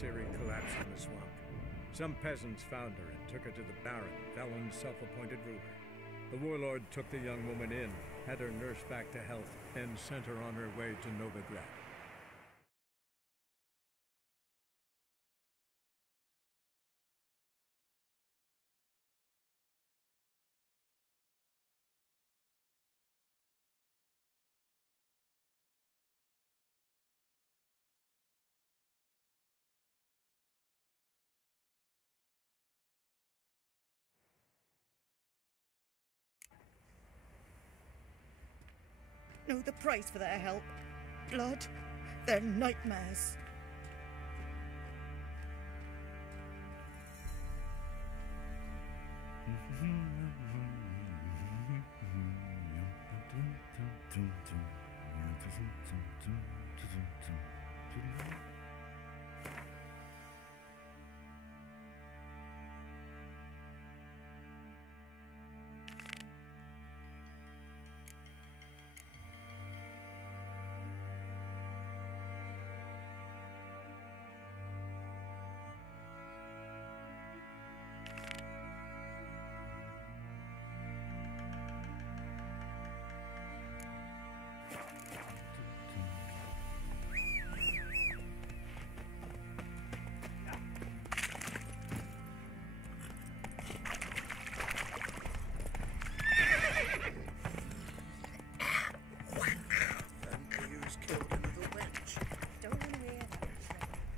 searing collapse in the swamp. Some peasants found her and took her to the Baron, Valen's self-appointed ruler. The warlord took the young woman in, had her nursed back to health, and sent her on her way to Novigrad. Know the price for their help. Blood, they're nightmares.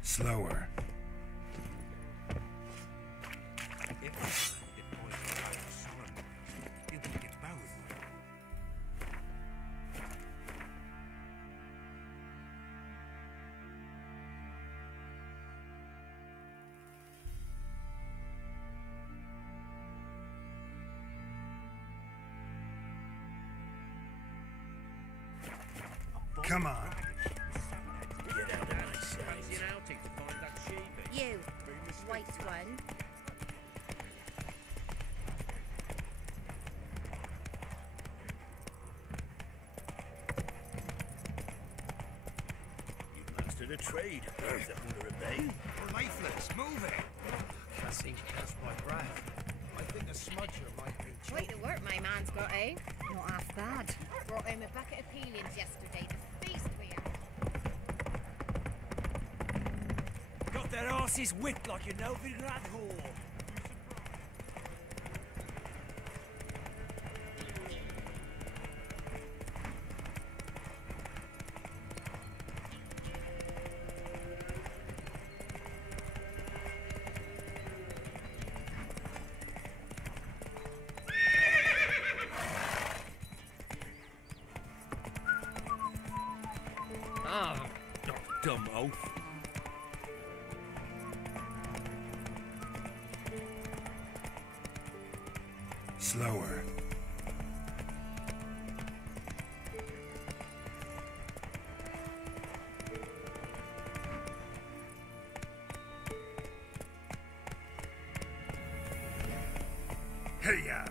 Slower. Come on. You, white one. You mastered a trade. Is that under a bay? Lifeless, move it! I seem to catch my breath. I think a smudger might be Quite the work my man's got, eh? Not half bad. Brought home a bucket of peelings yesterday. The feast we had. Got their asses whipped like a Novigrad whore. Ah, dumb oaf. Slower. Hey-ya!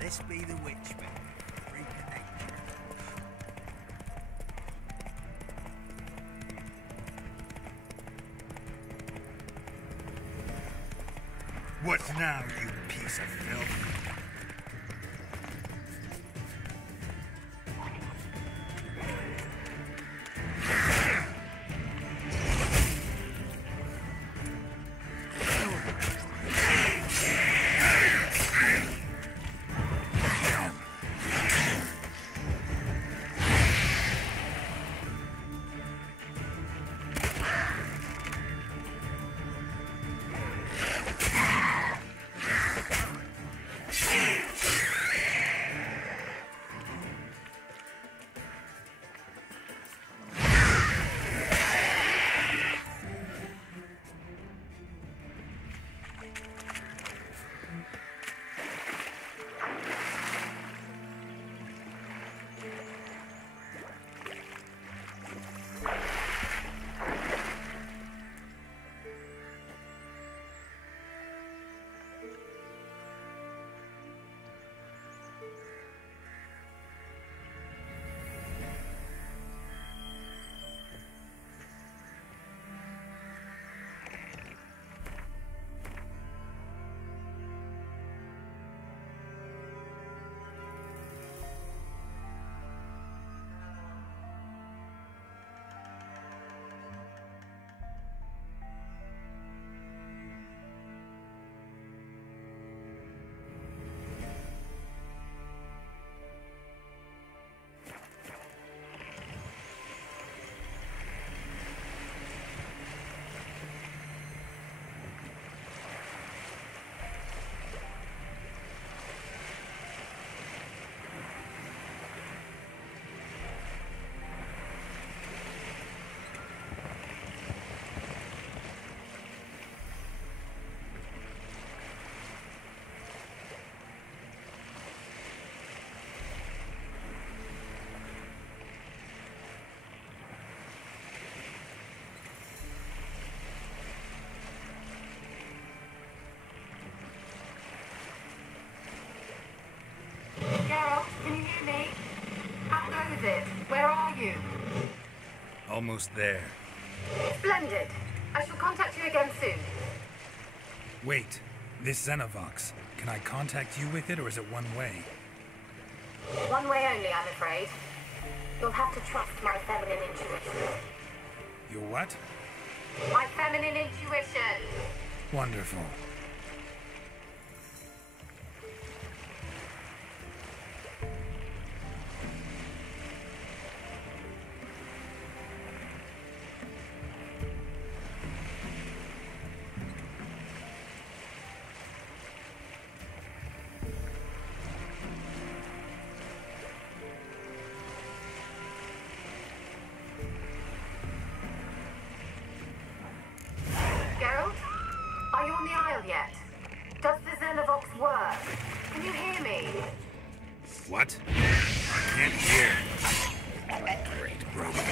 This be the witch, man. Freak of nature. What now, you piece of filth? almost there. Splendid. I shall contact you again soon. Wait, this Xenovox. Can I contact you with it, or is it one way? One way only, I'm afraid. You'll have to trust my feminine intuition. Your what? My feminine intuition! Wonderful. Geralt? Are you on the Isle yet? Does the Xenovox work? Can you hear me? What? I can't hear. Great brother.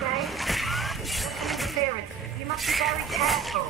Say? Interference. You must be very careful.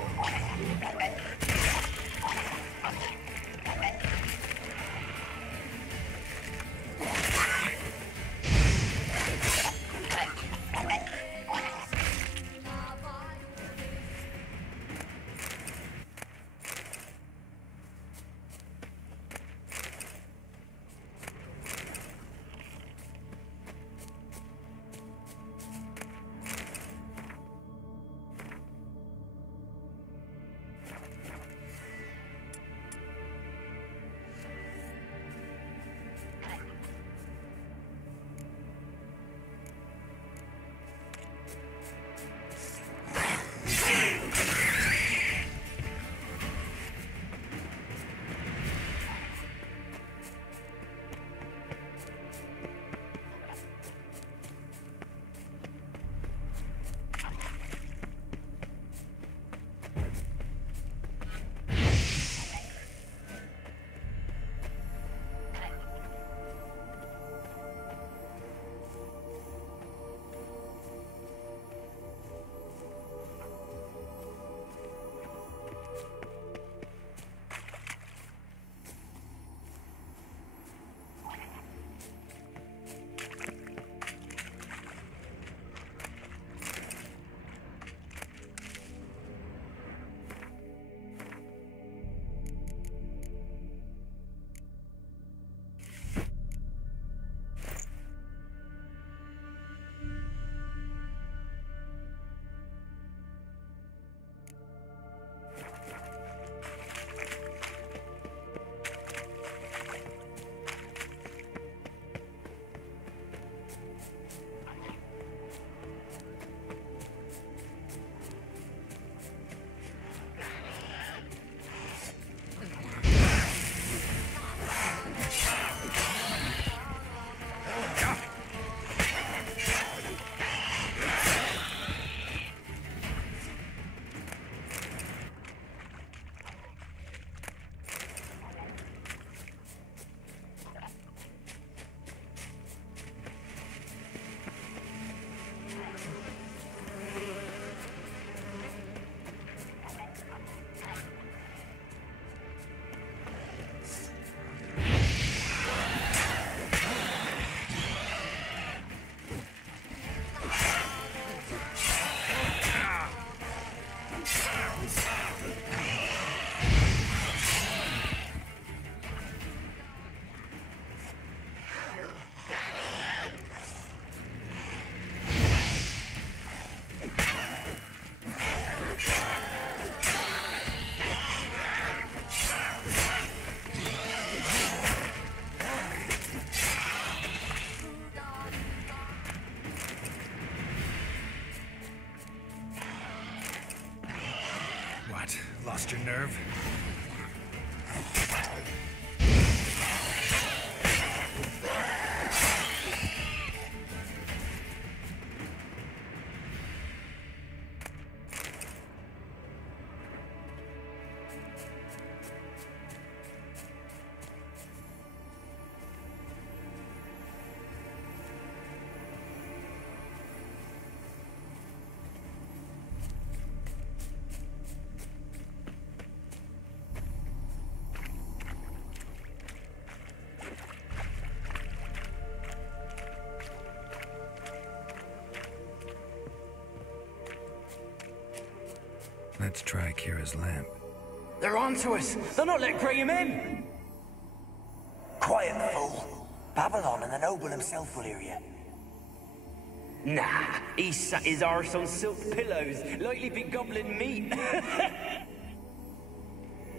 Lost your nerve? Let's try Kira's lamp. They're onto us! They'll not let Graham in! Quiet, fool. Babylon and the noble himself will hear you. Nah, he sat his arse on silk pillows, likely be gobbling meat.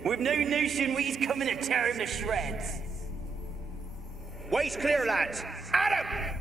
With no notion we's coming to tear him to shreds. Waist clear, lads! Adam!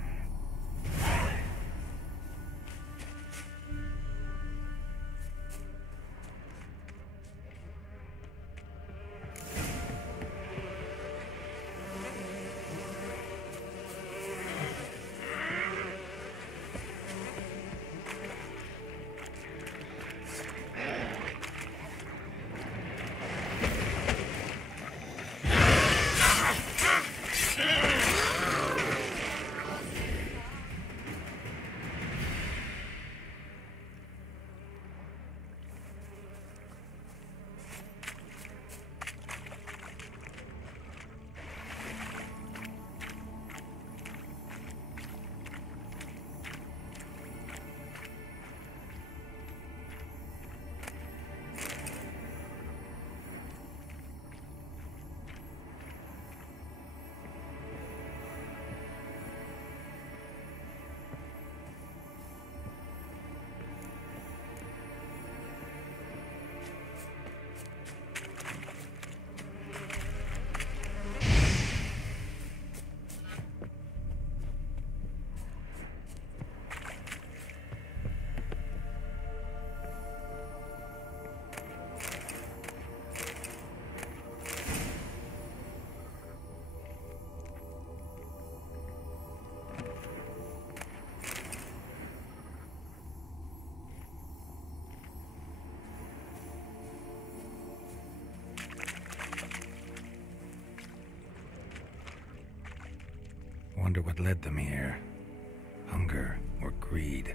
Wonder what led them here. Hunger or greed.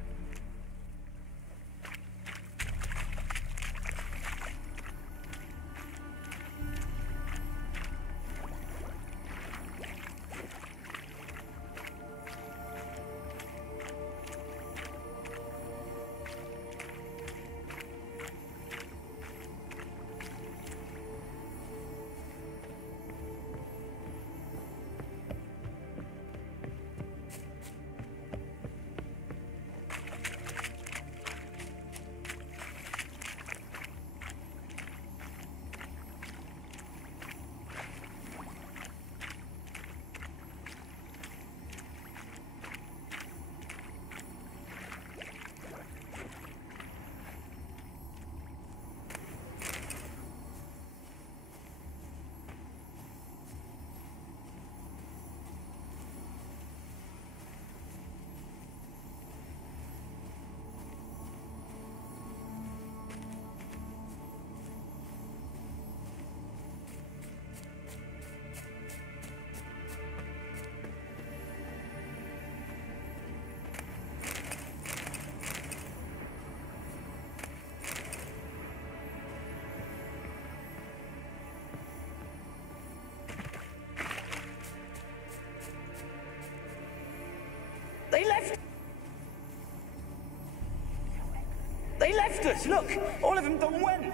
They left us, look! All of them done went!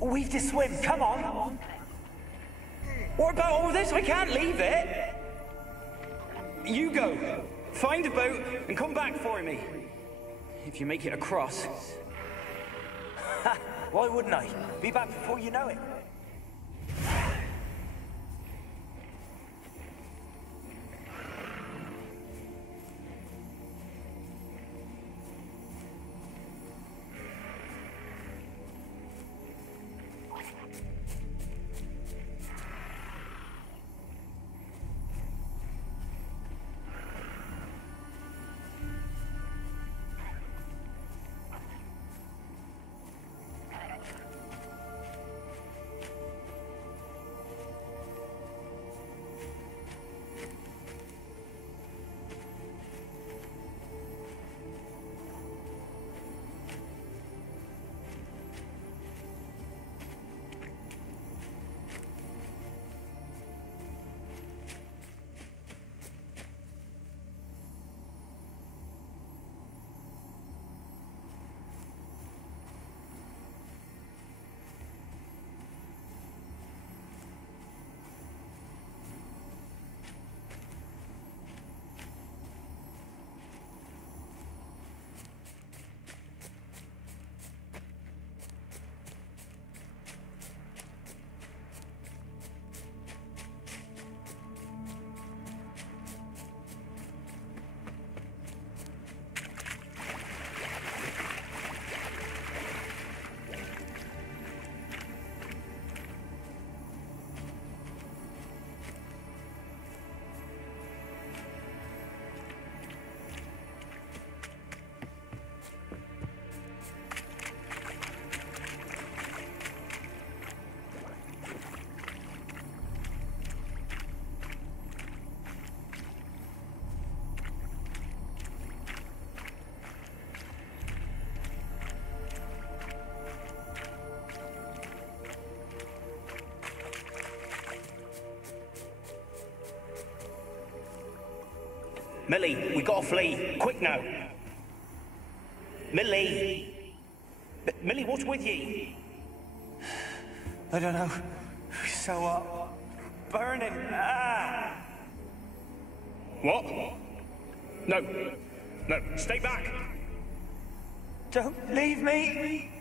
We've to swim, come on! What about all this? I can't leave it! You go. Find a boat and come back for me. If you make it across. Why wouldn't I? Be back before you know it. Millie, we gotta flee. Quick now. Millie! Millie, what's with ye? I don't know. So, burning. Ah! What? No. No, stay back. Don't leave me.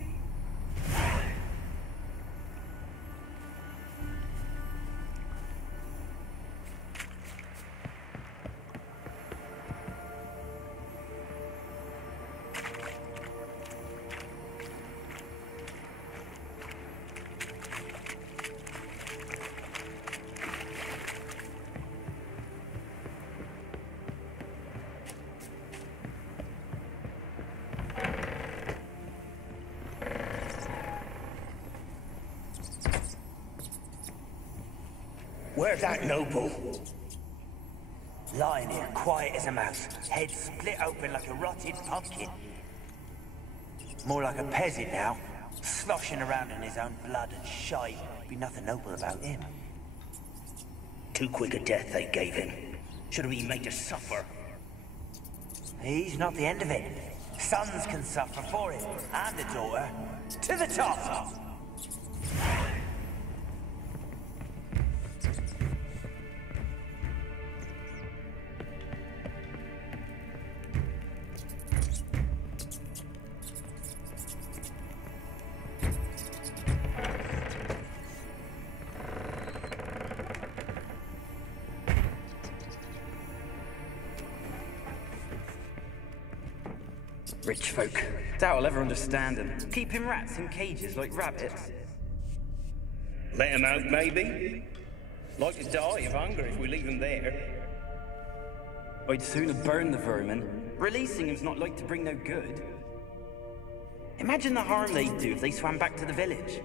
Where's that noble? Lying here, quiet as a mouse, head split open like a rotted pumpkin. More like a peasant now, sloshing around in his own blood and shite. Be nothing noble about him. Too quick a death they gave him. Should have been made to suffer. He's not the end of it. Sons can suffer for it, and a daughter. To the top! Rich folk. Doubt I'll ever understand them. Keeping rats in cages like rabbits. Let him out, maybe? Like to die of hunger if we leave him there. I'd sooner burn the vermin. Releasing him's not like to bring no good. Imagine the harm they'd do if they swam back to the village.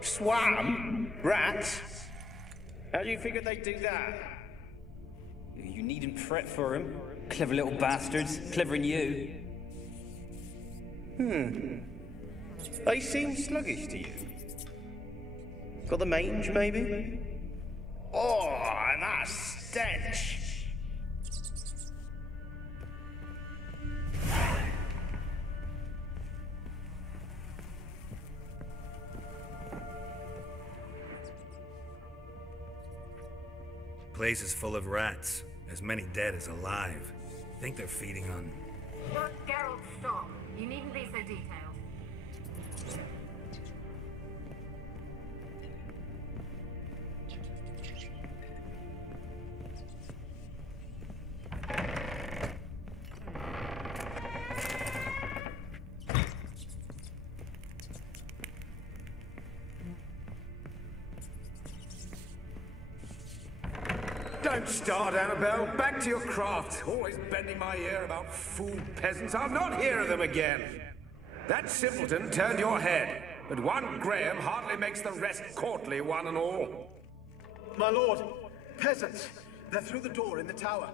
Swam? Rats? How do you figure they'd do that? You needn't fret for him. Clever little bastards. Clever'n you. They seem sluggish to you. Got the mange, maybe? Oh, and that stench! Place is full of rats. As many dead as alive. Think they're feeding on... Geralt, stop. You needn't be so detailed. Don't start, Annabelle. Back to your craft. Always bending my ear about fool peasants. I'll not hear of them again. That simpleton turned your head, but one Graham hardly makes the rest courtly, one and all. My lord, peasants. They're through the door in the tower.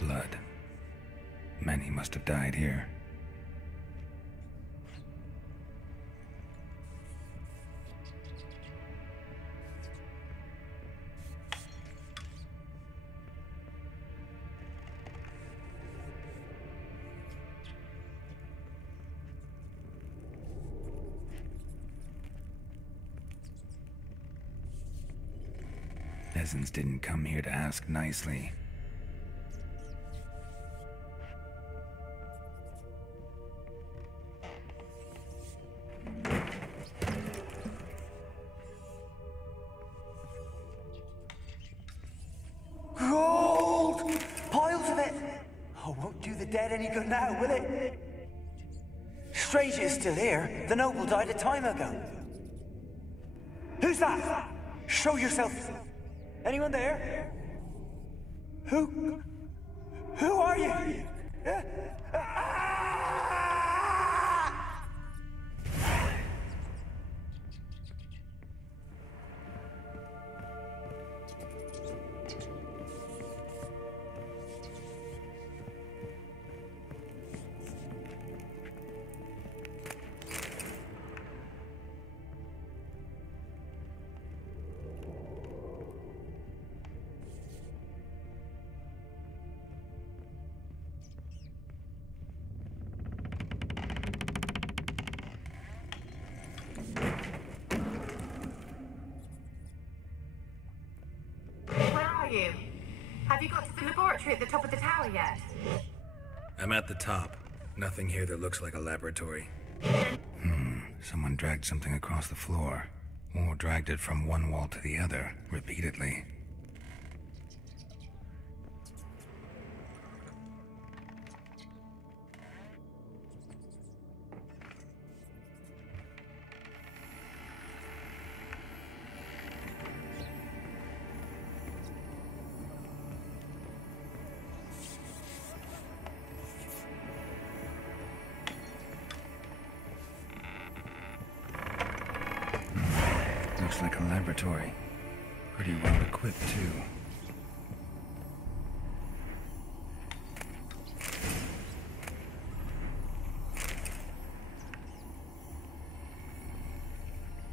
Blood. Many must have died here. Peasants didn't come here to ask nicely. Gold! Piles of it! Oh, won't do the dead any good now, will it? Strange it's still here. The noble died a time ago. Who's that? Show yourself. Anyone there? Who are you? you? Have you got to the laboratory at the top of the tower yet? I'm at the top. Nothing here that looks like a laboratory. Someone dragged something across the floor. Or dragged it from one wall to the other, repeatedly. Looks like a laboratory. Pretty well equipped, too.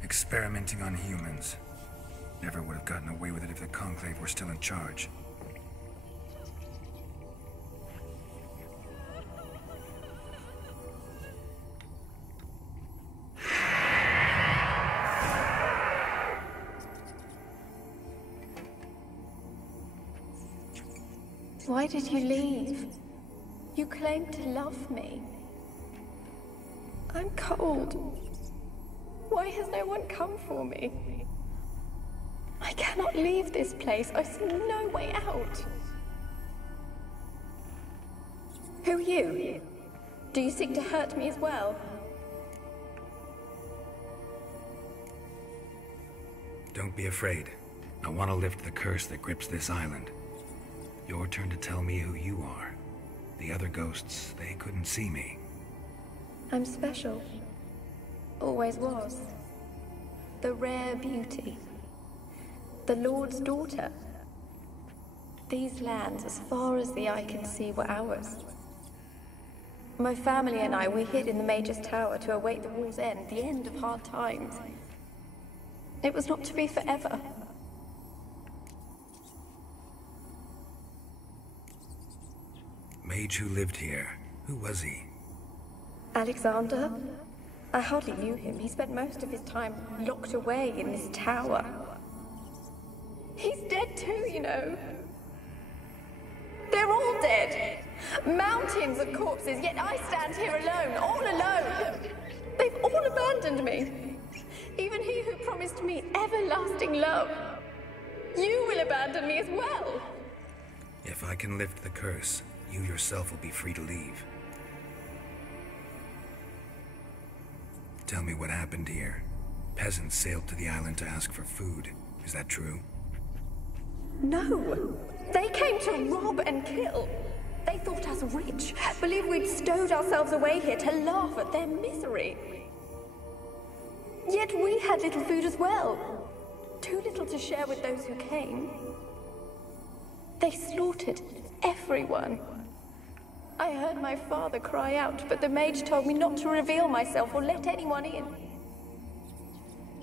Experimenting on humans. Never would have gotten away with it if the Conclave were still in charge. Why did you leave? You claimed to love me. I'm cold. Why has no one come for me? I cannot leave this place. I see no way out. Who are you? Do you seek to hurt me as well? Don't be afraid. I want to lift the curse that grips this island. Your turn to tell me who you are. The other ghosts, they couldn't see me. I'm special. Always was. The rare beauty. The Lord's daughter. These lands, as far as the eye can see, were ours. My family and I, we hid in the Mage's Tower to await the war's end, the end of hard times. It was not to be forever. Mage who lived here. Who was he? Alexander? I hardly knew him. He spent most of his time locked away in this tower. He's dead too, you know. They're all dead. Mountains of corpses, yet I stand here alone, all alone. They've all abandoned me. Even he who promised me everlasting love. You will abandon me as well. If I can lift the curse, you yourself will be free to leave. Tell me what happened here. Peasants sailed to the island to ask for food. Is that true? No. They came to rob and kill. They thought us rich, believed we'd stowed ourselves away here to laugh at their misery. Yet we had little food as well. Too little to share with those who came. They slaughtered everyone. I heard my father cry out, but the mage told me not to reveal myself or let anyone in.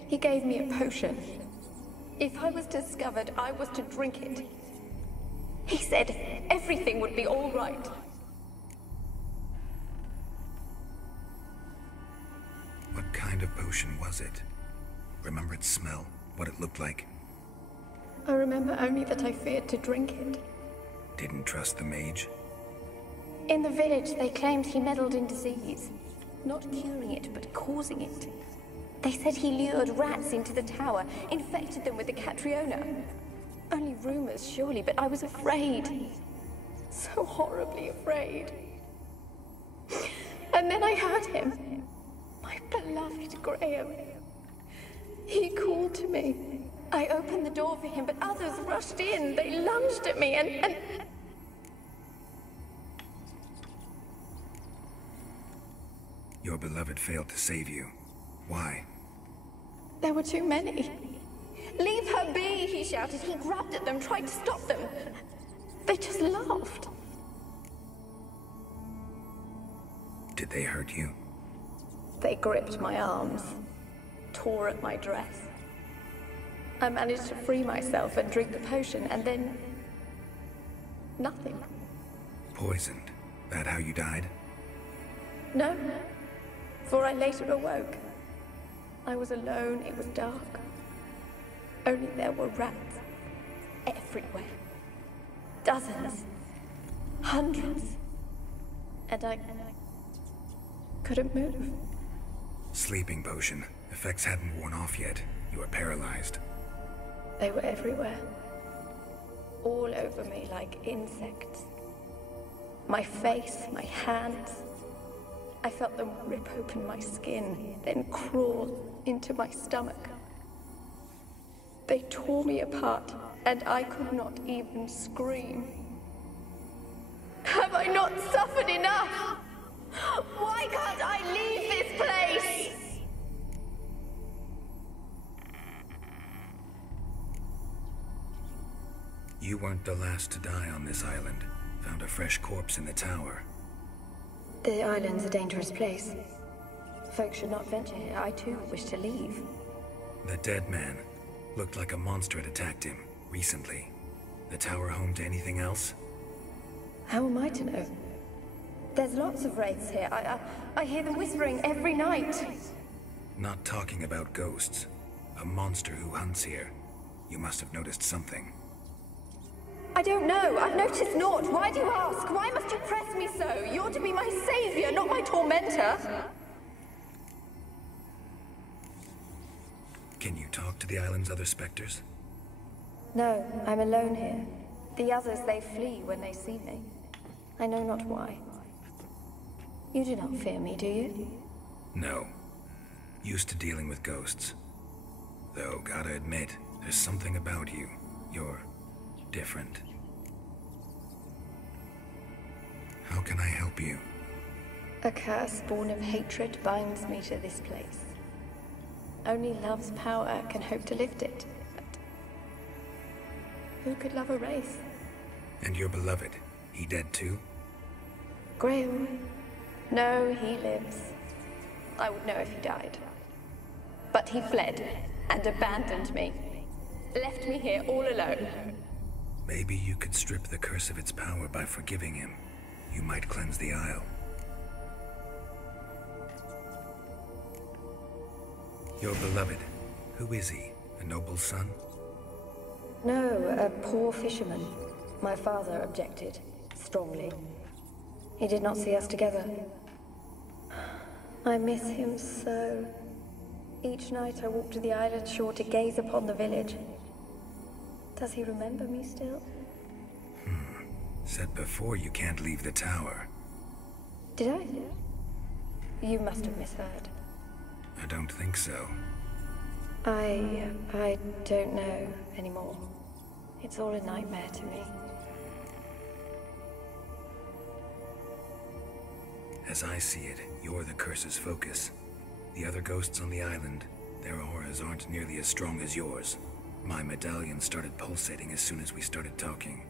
He gave me a potion. If I was discovered, I was to drink it. He said everything would be all right. What kind of potion was it? Remember its smell? What it looked like? I remember only that I feared to drink it. Didn't trust the mage? In the village, they claimed he meddled in disease. Not curing it, but causing it. They said he lured rats into the tower, infected them with the Catriona. Only rumors, surely, but I was afraid. So horribly afraid. And then I heard him. My beloved Graham. He called to me. I opened the door for him, but others rushed in. They lunged at me and... Your beloved failed to save you. Why? There were too many. Leave her be, he shouted. He grabbed at them, tried to stop them. They just laughed. Did they hurt you? They gripped my arms, tore at my dress. I managed to free myself and drink the potion, and then... nothing. Poisoned? That how you died? No, for I later awoke. I was alone, it was dark. Only there were rats everywhere. Dozens. Hundreds. And I couldn't move. Sleeping potion. Effects hadn't worn off yet. You were paralyzed. They were everywhere. All over me like insects. My face, my hands. I felt them rip open my skin, then crawl into my stomach. They tore me apart, and I could not even scream. Have I not suffered enough? Why can't I leave this place? You weren't the last to die on this island. Found a fresh corpse in the tower. The island's a dangerous place. Folks should not venture here. I too wish to leave. The dead man. Looked like a monster had attacked him, recently. The tower home to anything else? How am I to know? There's lots of wraiths here. I hear them whispering every night. Not talking about ghosts. A monster who hunts here. You must have noticed something. I don't know. I've noticed naught. Why do you ask? Why must you press me so? You're to be my savior, not my tormentor. Can you talk to the island's other specters? No, I'm alone here. The others, they flee when they see me. I know not why. You do not fear me, do you? No. Used to dealing with ghosts. Though, gotta admit, there's something about you. You're different. How can I help you? A curse born of hatred binds me to this place. Only love's power can hope to lift it. But who could love a wraith? And your beloved, he dead too? Graham? No, he lives. I would know if he died. But he fled and abandoned me. Left me here all alone. Maybe you could strip the curse of its power by forgiving him. You might cleanse the Isle. Your beloved, who is he? A noble son? No, a poor fisherman. My father objected, strongly. He did not see us together. I miss him so. Each night I walk to the island shore to gaze upon the village. Does he remember me still? Said before you can't leave the tower. Did I? You must have misheard. I don't think so. I don't know anymore. It's all a nightmare to me. As I see it, you're the curse's focus. The other ghosts on the island, their auras aren't nearly as strong as yours. My medallion started pulsating as soon as we started talking.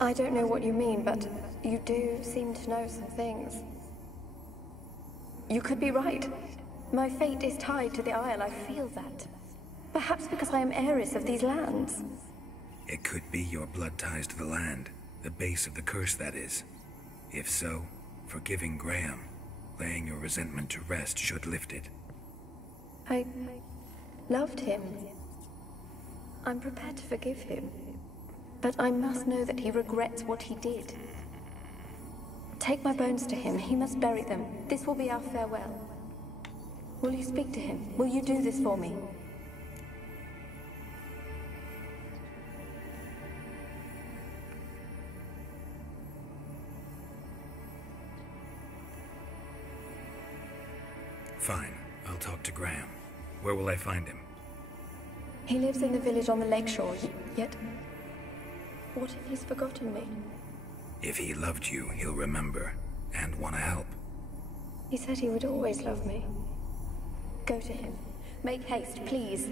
I don't know what you mean, but you do seem to know some things. You could be right. My fate is tied to the Isle, I feel that. Perhaps because I am heiress of these lands. It could be your blood ties to the land, the base of the curse, that is. If so, forgiving Graham, laying your resentment to rest should lift it. I loved him. I'm prepared to forgive him. But I must know that he regrets what he did. Take my bones to him. He must bury them. This will be our farewell. Will you speak to him? Will you do this for me? Fine. I'll talk to Graham. Where will I find him? He lives in the village on the lakeshore, yet... What if he's forgotten me? If he loved you, he'll remember, and want to help. He said he would always love me. Go to him. Make haste, please.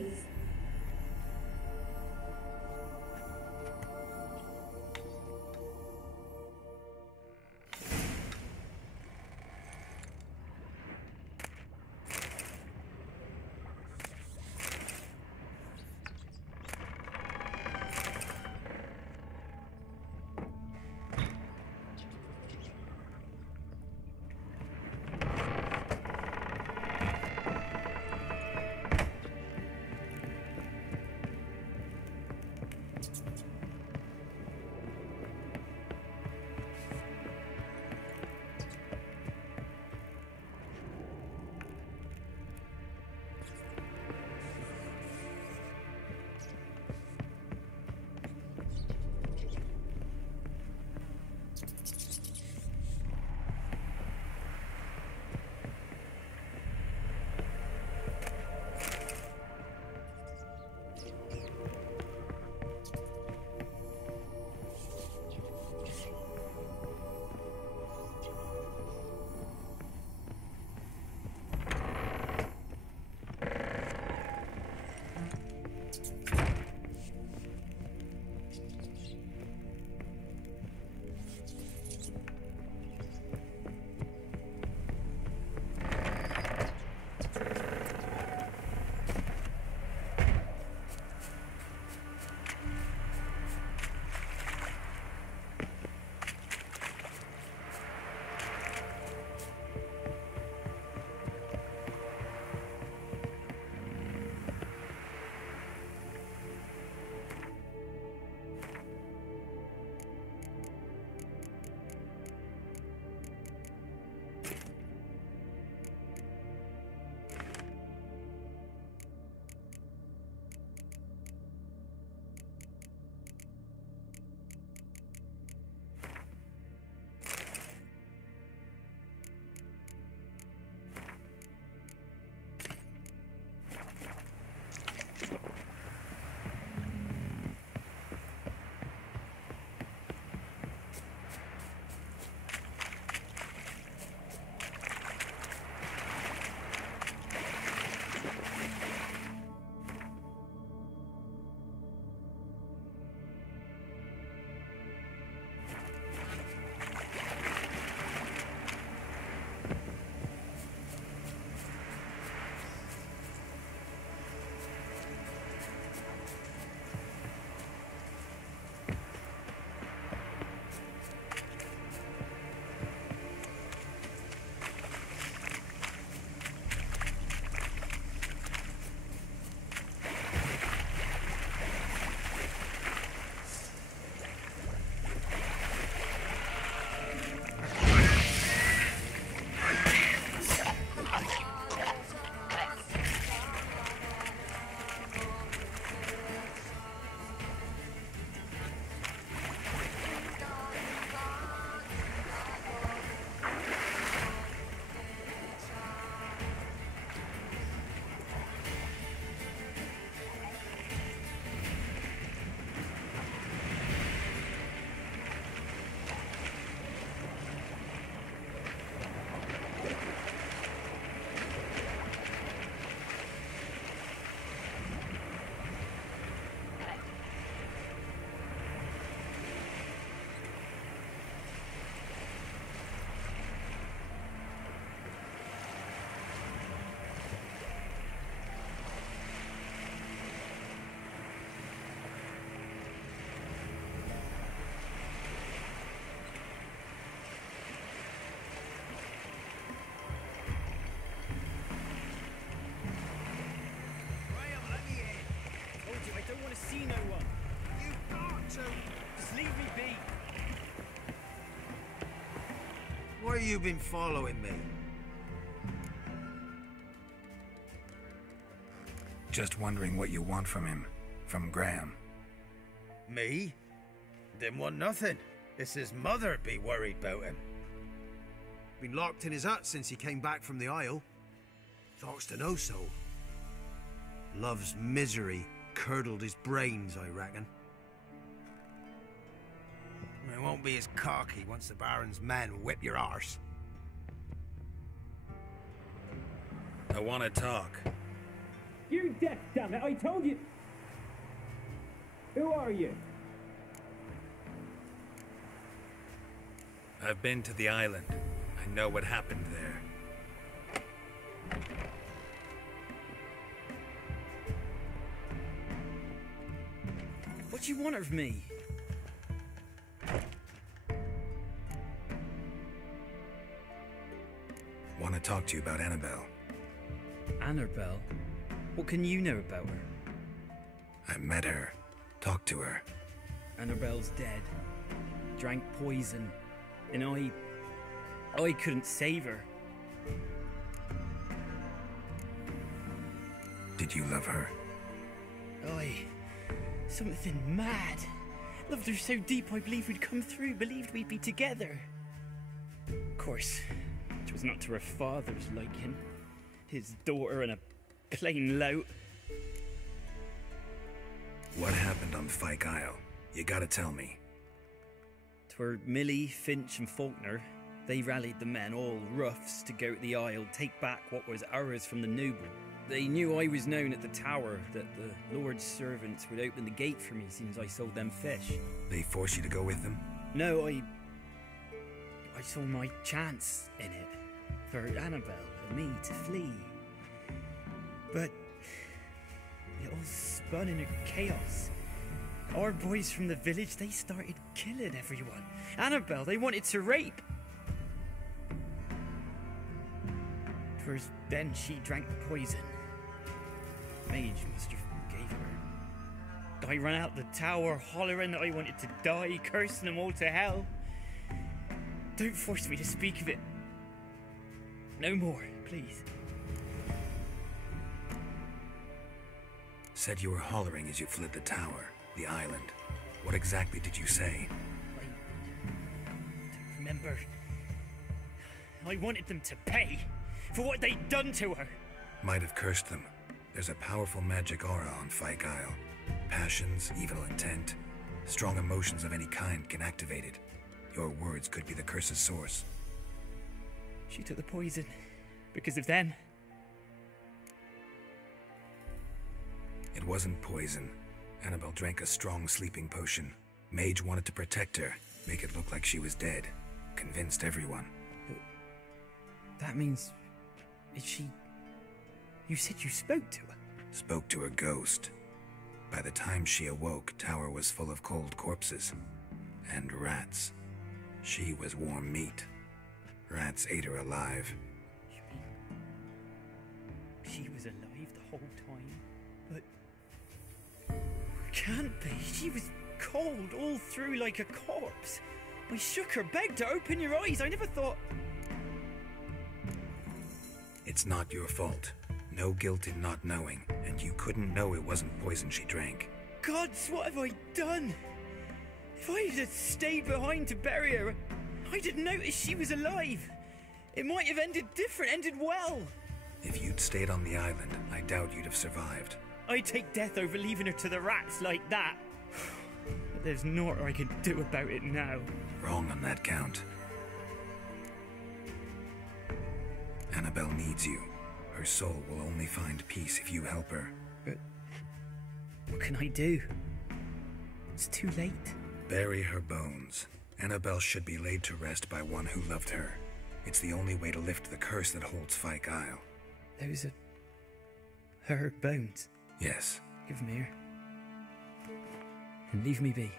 Leave me be! Why you been following me? Just wondering what you want from him. From Graham. Me? Didn't want nothing. It's his mother be worried about him. Been locked in his hut since he came back from the Isle. Talks to no soul. Love's misery curdled his brains, I reckon. It won't be as cocky once the Baron's men whip your arse. I want to talk. You're deaf, damn it! I told you! Who are you? I've been to the island. I know what happened there. What do you want of me? Want to talk to you about Annabelle. Annabelle? What can you know about her? I met her. Talked to her. Annabelle's dead. Drank poison. And I couldn't save her. Did you love her? Something mad. Loved her so deep I believed we'd come through, believed we'd be together. Of course, it was not to her father's liking. His daughter and a plain lout. What happened on Fyke Isle? You gotta tell me. 'Twere Millie, Finch and Faulkner. They rallied the men, all roughs, to go to the Isle, take back what was ours from the noble. They knew I was known at the tower, that the Lord's servants would open the gate for me since I sold them fish. They forced you to go with them? No, I saw my chance in it, for Annabelle and me to flee. But it all spun in a chaos. Our boys from the village, they started killing everyone. Annabelle, they wanted to rape. 'Twas then she drank the poison. Mage must have gave her. I ran out the tower hollering that I wanted to die, cursing them all to hell. Don't force me to speak of it. No more, please. Said you were hollering as you fled the tower, the island. What exactly did you say? I don't remember. I wanted them to pay for what they'd done to her. Might have cursed them. There's a powerful magic aura on Fyke Isle. Passions, evil intent, strong emotions of any kind can activate it. Your words could be the curse's source. She took the poison because of them. It wasn't poison. Annabelle drank a strong sleeping potion. Mage wanted to protect her, make it look like she was dead. Convinced everyone. But that means... is she... You said you spoke to her? Spoke to her ghost. By the time she awoke, tower was full of cold corpses. And rats. She was warm meat. Rats ate her alive. She was alive the whole time? But... can't be. She was cold all through like a corpse. I shook her, begged her, open your eyes. I never thought... It's not your fault. No guilt in not knowing, and you couldn't know it wasn't poison she drank. Gods, what have I done? If I had stayed behind to bury her, I didn't notice she was alive. It might have ended different, ended well. If you'd stayed on the island, I doubt you'd have survived. I'd take death over leaving her to the rats like that. But there's naught I can do about it now. Wrong on that count. Annabelle needs you. Her soul will only find peace if you help her. But what can I do? It's too late. Bury her bones. Annabelle should be laid to rest by one who loved her. It's the only way to lift the curse that holds Fyke Isle. Those are... her bones? Yes. Give them here. And leave me be.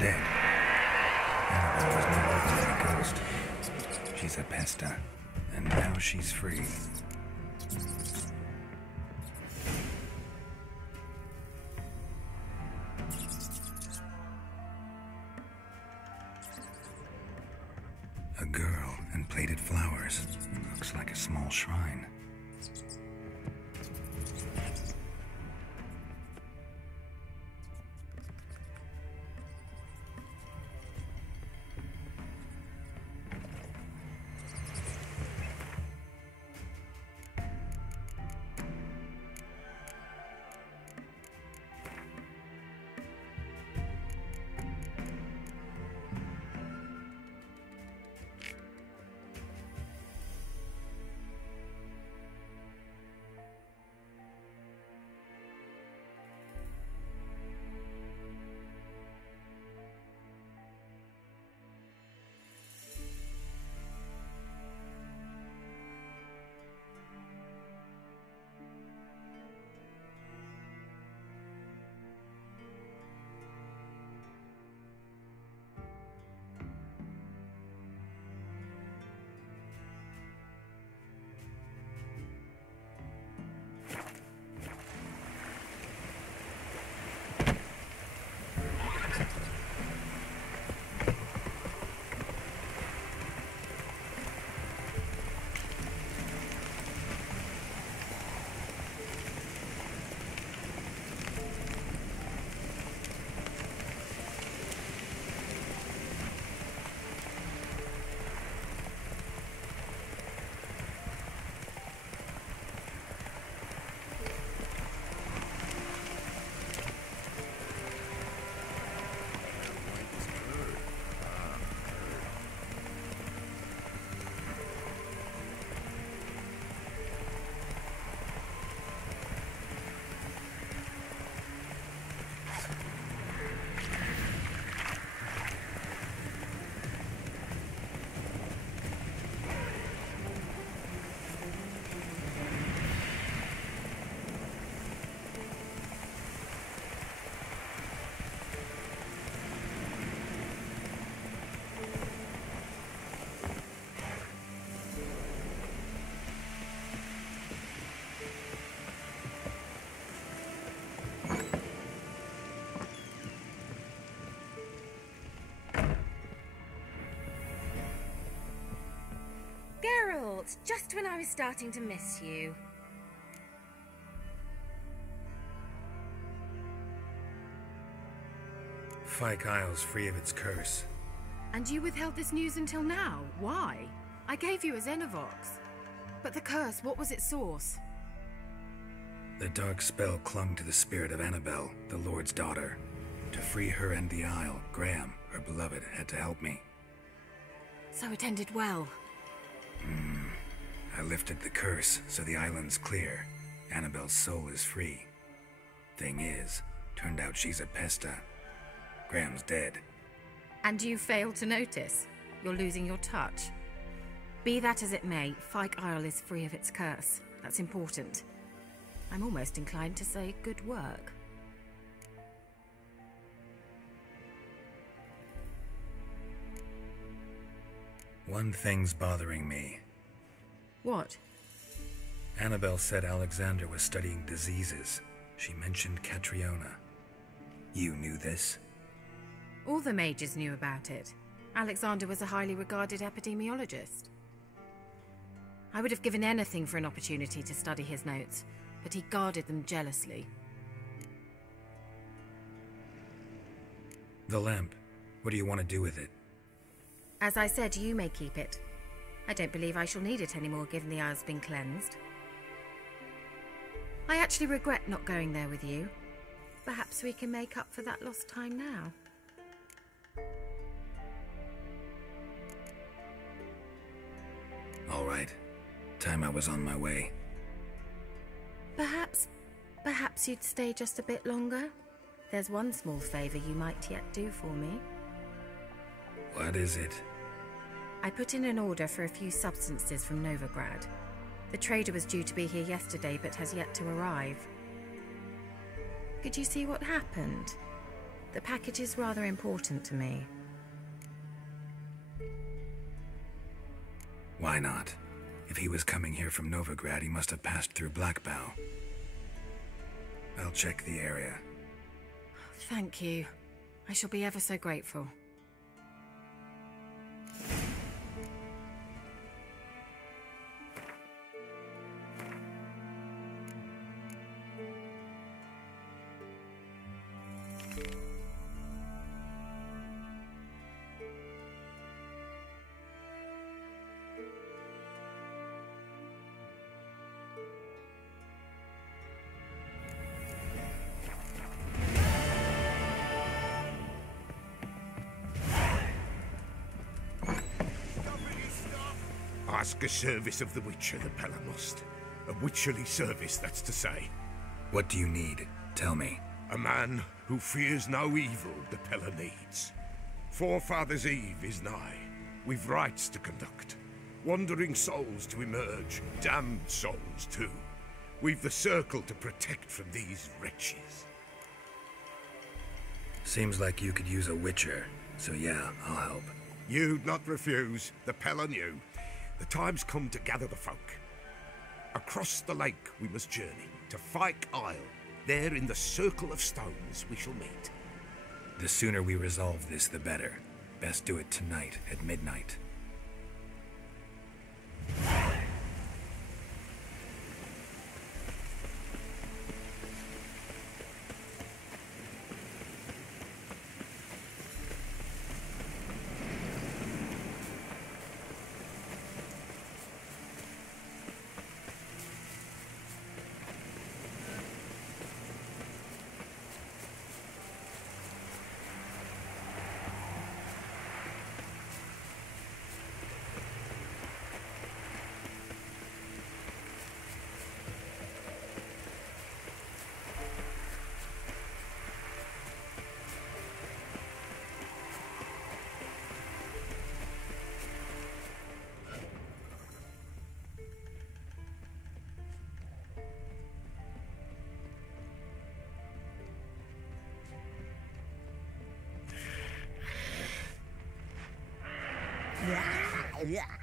dead. Annabelle was no ordinary ghost. She's a pesta, and now she's free. A girl and plated flowers. Looks like a small shrine. Geralt, just when I was starting to miss you. Fyke Isle's free of its curse. And you withheld this news until now? Why? I gave you a Xenovox. But the curse, what was its source? The dark spell clung to the spirit of Annabelle, the Lord's daughter. To free her and the Isle, Graham, her beloved, had to help me. So it ended well. I lifted the curse, so the island's clear. Annabelle's soul is free. Thing is, turned out she's a pesta. Graham's dead. And you failed to notice? You're losing your touch. Be that as it may, Fyke Isle is free of its curse. That's important. I'm almost inclined to say good work. One thing's bothering me. What? Annabelle said Alexander was studying diseases. She mentioned Catriona. You knew this? All the mages knew about it. Alexander was a highly regarded epidemiologist. I would have given anything for an opportunity to study his notes, but he guarded them jealously. The lamp. What do you want to do with it? As I said, you may keep it. I don't believe I shall need it anymore, given the Isle's been cleansed. I actually regret not going there with you. Perhaps we can make up for that lost time now. All right. Time I was on my way. Perhaps you'd stay just a bit longer? There's one small favor you might yet do for me. What is it? I put in an order for a few substances from Novigrad. The trader was due to be here yesterday, but has yet to arrive. Could you see what happened? The package is rather important to me. Why not? If he was coming here from Novigrad, he must have passed through Blackbow. I'll check the area. Thank you. I shall be ever so grateful. Ask a service of the Witcher, the Pella must. A witcherly service, that's to say. What do you need? Tell me. A man who fears no evil the Pella needs. Forefathers' Eve is nigh. We've rites to conduct. Wandering souls to emerge, damned souls too. We've the circle to protect from these wretches. Seems like you could use a witcher, so yeah, I'll help. You'd not refuse, the Pella knew. The time's come to gather the folk. Across the lake we must journey, to Vaják Isle. There in the circle of stones we shall meet. The sooner we resolve this, the better. Best do it tonight at midnight.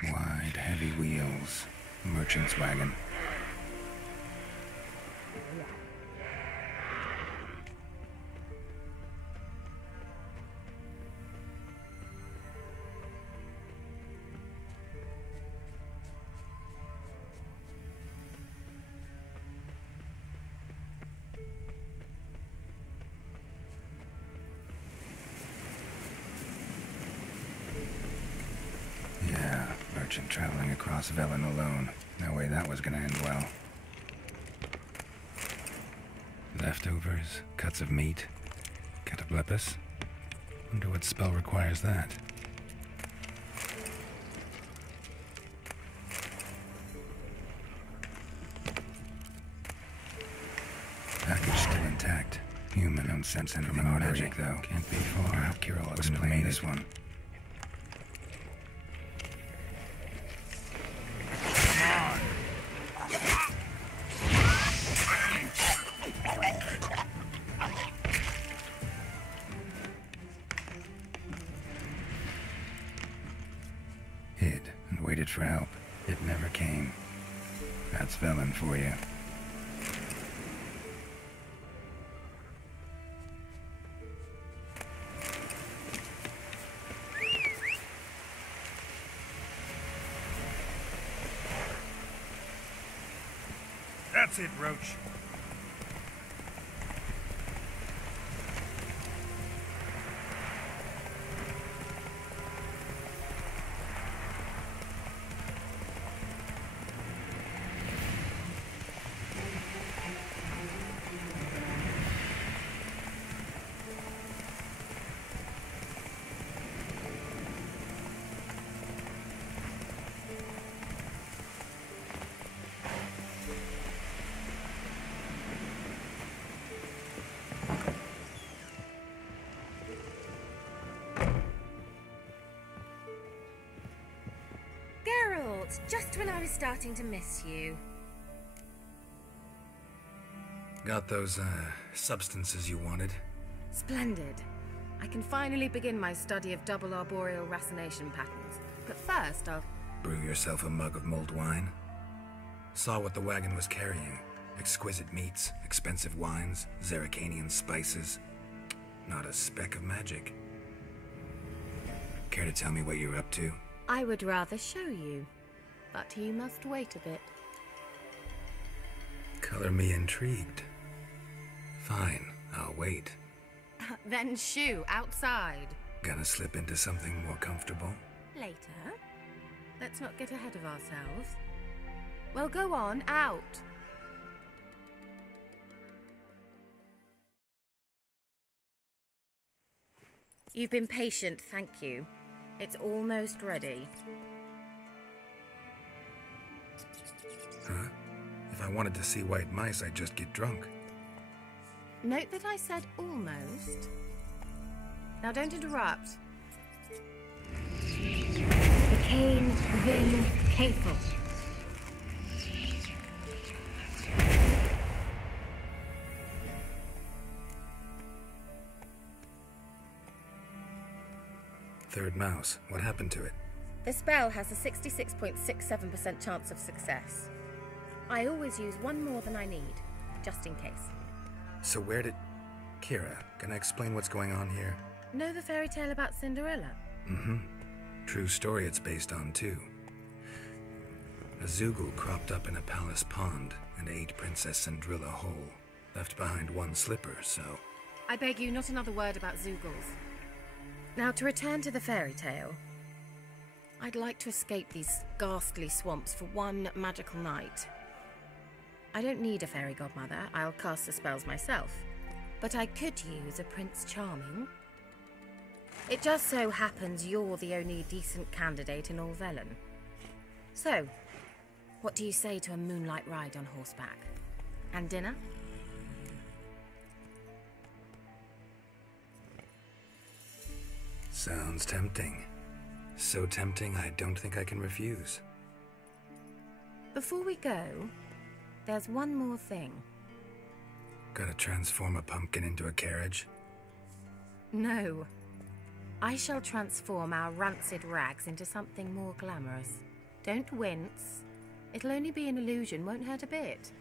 Wide, heavy wheels. Merchant's wagon. Traveling across Velen alone. No way that was gonna end well. Leftovers, cuts of meat, cataplepis. Wonder what spell requires that. Package still intact. Human unsensitive magic though. Can't be far. Kirill wouldn't have made this one. For help. It never came. That's Velen for you. That's it, Roach. Just when I was starting to miss you. Got those, substances you wanted? Splendid. I can finally begin my study of double arboreal racination patterns. But first, I'll... Brew yourself a mug of mulled wine? Saw what the wagon was carrying. Exquisite meats, expensive wines, Zerricanian spices. Not a speck of magic. Care to tell me what you're up to? I would rather show you, but you must wait a bit. Color me intrigued. Fine, I'll wait. Then shoo, outside. Gonna slip into something more comfortable? Later. Let's not get ahead of ourselves. Well, go on, out. You've been patient, thank you. It's almost ready. Huh? If I wanted to see white mice, I'd just get drunk. Note that I said almost. Now don't interrupt. The cane vin careful. Third mouse. What happened to it? The spell has a 66.67% chance of success. I always use one more than I need, just in case. So where did... Kira, can I explain what's going on here? Know the fairy tale about Cinderella? Mm-hmm. True story it's based on, too. A Zoogle cropped up in a palace pond and ate Princess Cinderella whole. Left behind one slipper, so... I beg you, not another word about Zoogles. Now, to return to the fairy tale, I'd like to escape these ghastly swamps for one magical night. I don't need a fairy godmother, I'll cast the spells myself. But I could use a Prince Charming. It just so happens you're the only decent candidate in all Velen. So, what do you say to a moonlight ride on horseback? And dinner? Sounds tempting. So tempting, I don't think I can refuse. Before we go, there's one more thing. Gotta transform a pumpkin into a carriage? No. I shall transform our rancid rags into something more glamorous. Don't wince. It'll only be an illusion, won't hurt a bit.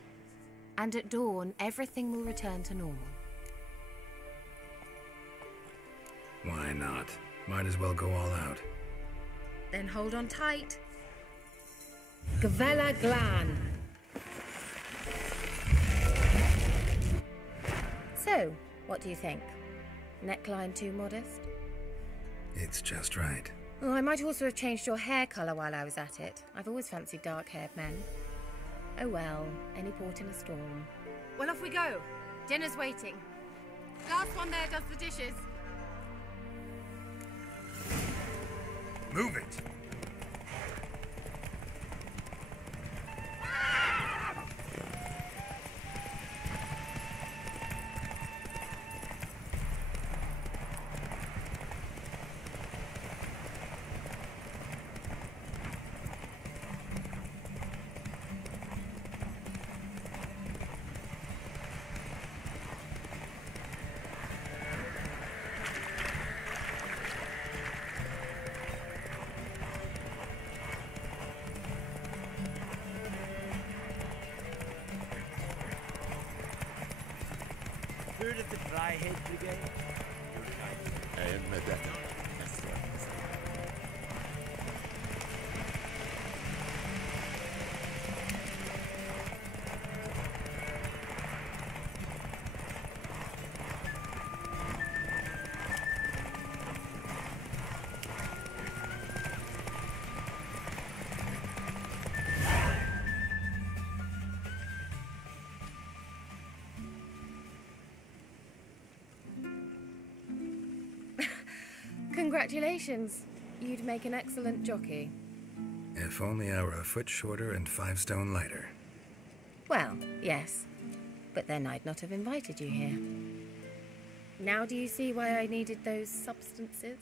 And at dawn, everything will return to normal. Why not? Might as well go all out. Then hold on tight. Gavella Glan. So, what do you think? Neckline too modest? It's just right. Oh, I might also have changed your hair colour while I was at it. I've always fancied dark-haired men. Oh well, any port in a storm. Well, off we go. Dinner's waiting. Last one there does the dishes. Move it! Heard of the Dryhead Brigade? I am Medetta. Congratulations. You'd make an excellent jockey. If only I were a foot shorter and 5 stone lighter. Well, yes. But then I'd not have invited you here. Now do you see why I needed those substances?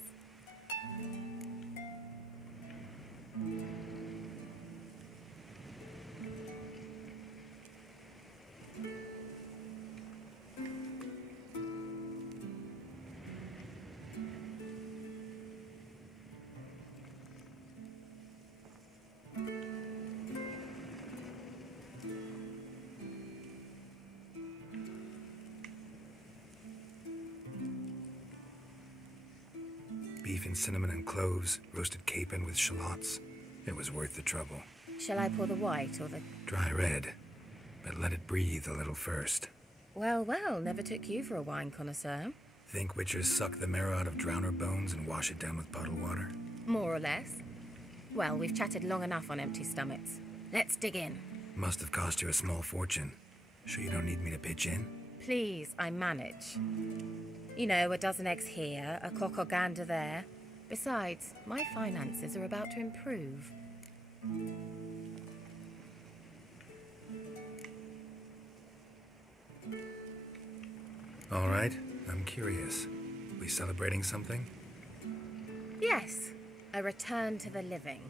beef in cinnamon and cloves, roasted capon with shallots. It was worth the trouble. Shall I pour the white or the... Dry red, but let it breathe a little first. Well, well, never took you for a wine connoisseur. Think witchers suck the marrow out of drowner bones and wash it down with bottled water? More or less. Well, we've chatted long enough on empty stomachs. Let's dig in. Must have cost you a small fortune. Sure you don't need me to pitch in? Please, I manage. You know, a dozen eggs here, a cock or gander there. Besides, my finances are about to improve. All right, I'm curious. We celebrating something? Yes, a return to the living.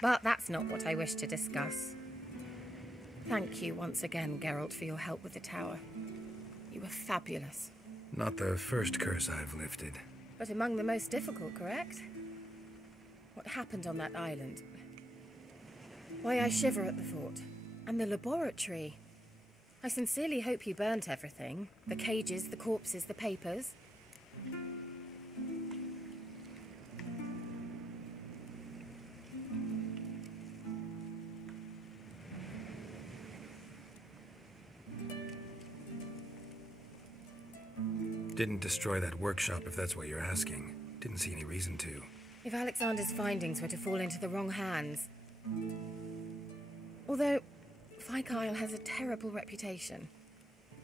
But that's not what I wish to discuss. Thank you once again, Geralt, for your help with the tower. You were fabulous. Not the first curse I've lifted. But among the most difficult, correct? What happened on that island? Why, I shiver at the thought. And the laboratory. I sincerely hope you burnt everything. The cages, the corpses, the papers. Didn't destroy that workshop, if that's what you're asking. Didn't see any reason to. If Alexander's findings were to fall into the wrong hands... Although, Vaják has a terrible reputation.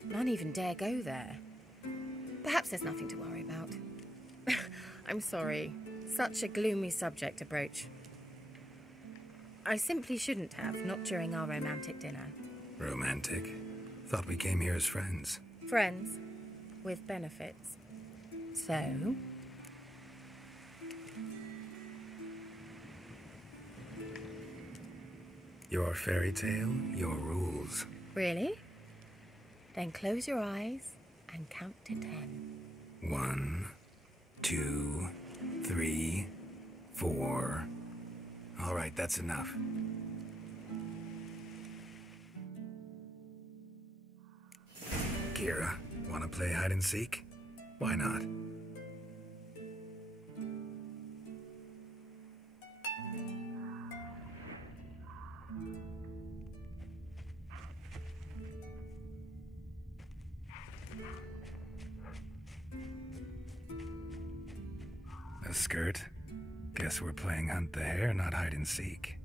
None even dare go there. Perhaps there's nothing to worry about. I'm sorry. Such a gloomy subject to broach. I simply shouldn't have, not during our romantic dinner. Romantic? Thought we came here as friends. Friends. With benefits. So... Your fairy tale, your rules. Really? Then close your eyes and count to 10. 1, 2, 3, 4. All right, that's enough. Kira, wanna play hide and seek? Why not? A skirt? Guess we're playing hunt the hare, not hide and seek.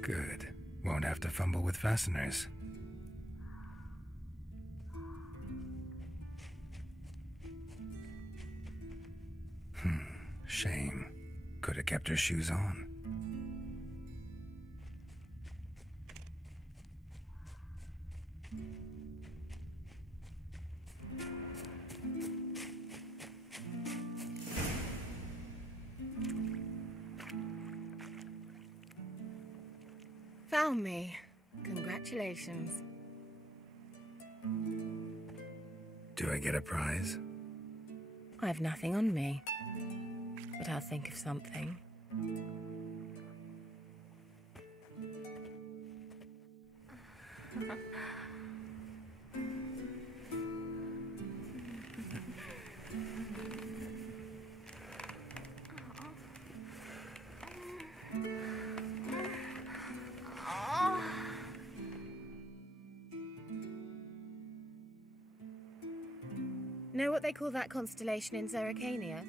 Good. Won't have to fumble with fasteners. Shame. Could have kept her shoes on. Found me. Congratulations. Do I get a prize? I've nothing on me. But I'll think of something. Know what they call that constellation in Zerrikania?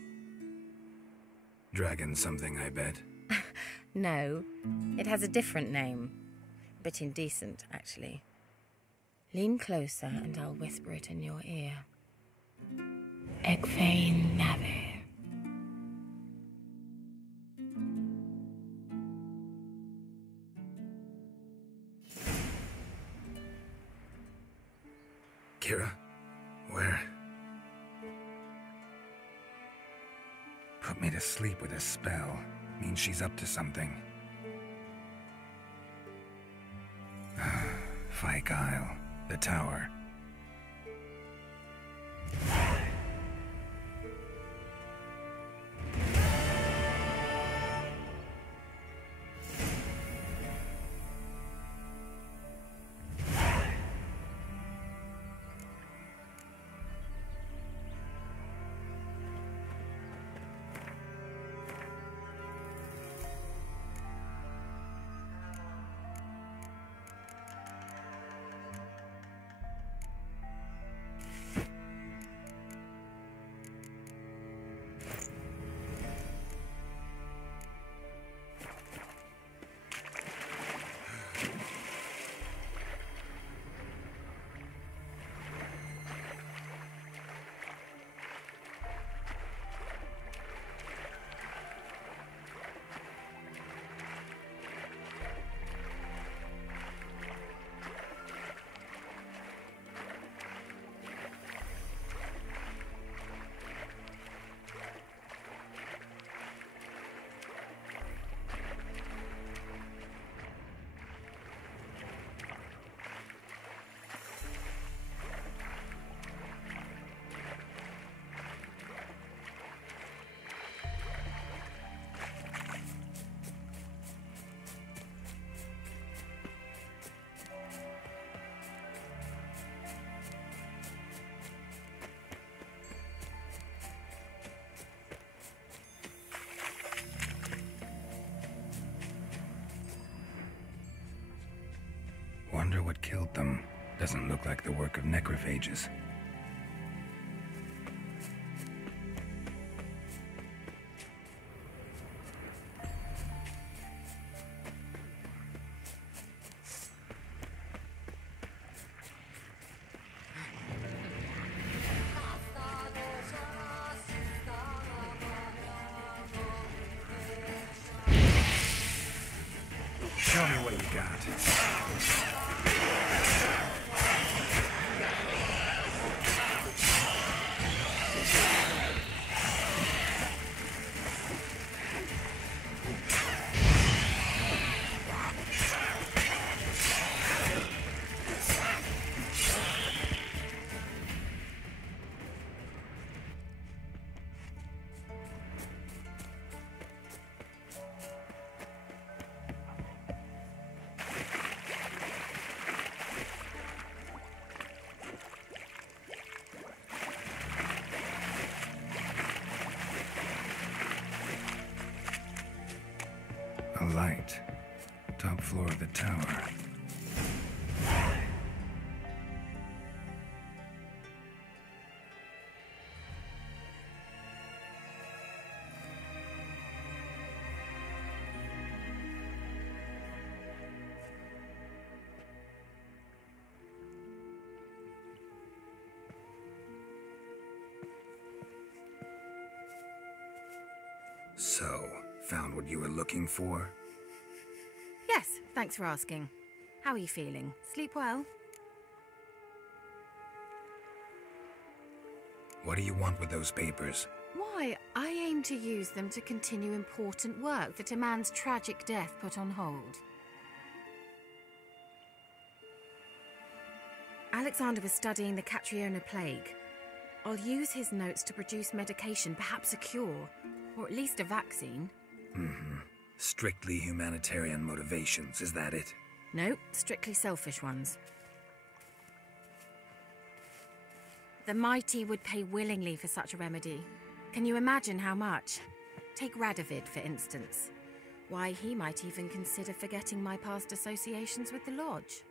Dragon something, I bet. No, it has a different name. A bit indecent, actually. Lean closer and I'll whisper it in your ear. Egfain Nave. Kira? Where? Put me to sleep with a spell. Means she's up to something. Vaják, the tower. Wonder what killed them. Doesn't look like the work of necrophages. Show me what you got. A light. Top floor of the tower. So, found what you were looking for? Yes, thanks for asking. How are you feeling? Sleep well? What do you want with those papers? Why, I aim to use them to continue important work that a man's tragic death put on hold. Alexander was studying the Catriona plague. I'll use his notes to produce medication, perhaps a cure, or at least a vaccine. Mm-hmm. Strictly humanitarian motivations, is that it? No, strictly selfish ones. The mighty would pay willingly for such a remedy. Can you imagine how much? Take Radovid, for instance. Why, he might even consider forgetting my past associations with the Lodge.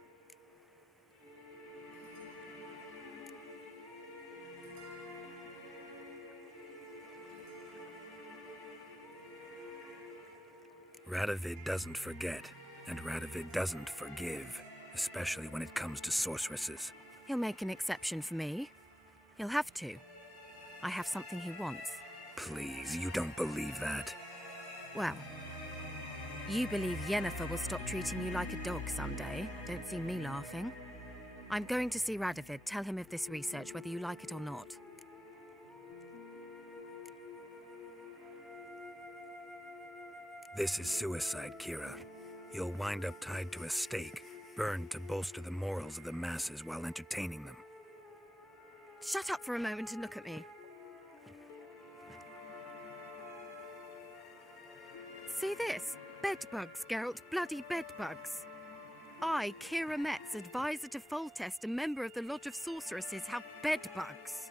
Radovid doesn't forget, and Radovid doesn't forgive, especially when it comes to sorceresses. He'll make an exception for me. He'll have to. I have something he wants. Please, you don't believe that. Well, you believe Yennefer will stop treating you like a dog someday. Don't see me laughing. I'm going to see Radovid, tell him of this research, whether you like it or not. This is suicide, Kira. You'll wind up tied to a stake, burned to bolster the morals of the masses while entertaining them. Shut up for a moment and look at me. See this? Bedbugs, Geralt. Bloody bedbugs. I, Kira Metz, advisor to Foltest, a member of the Lodge of Sorceresses, have bedbugs.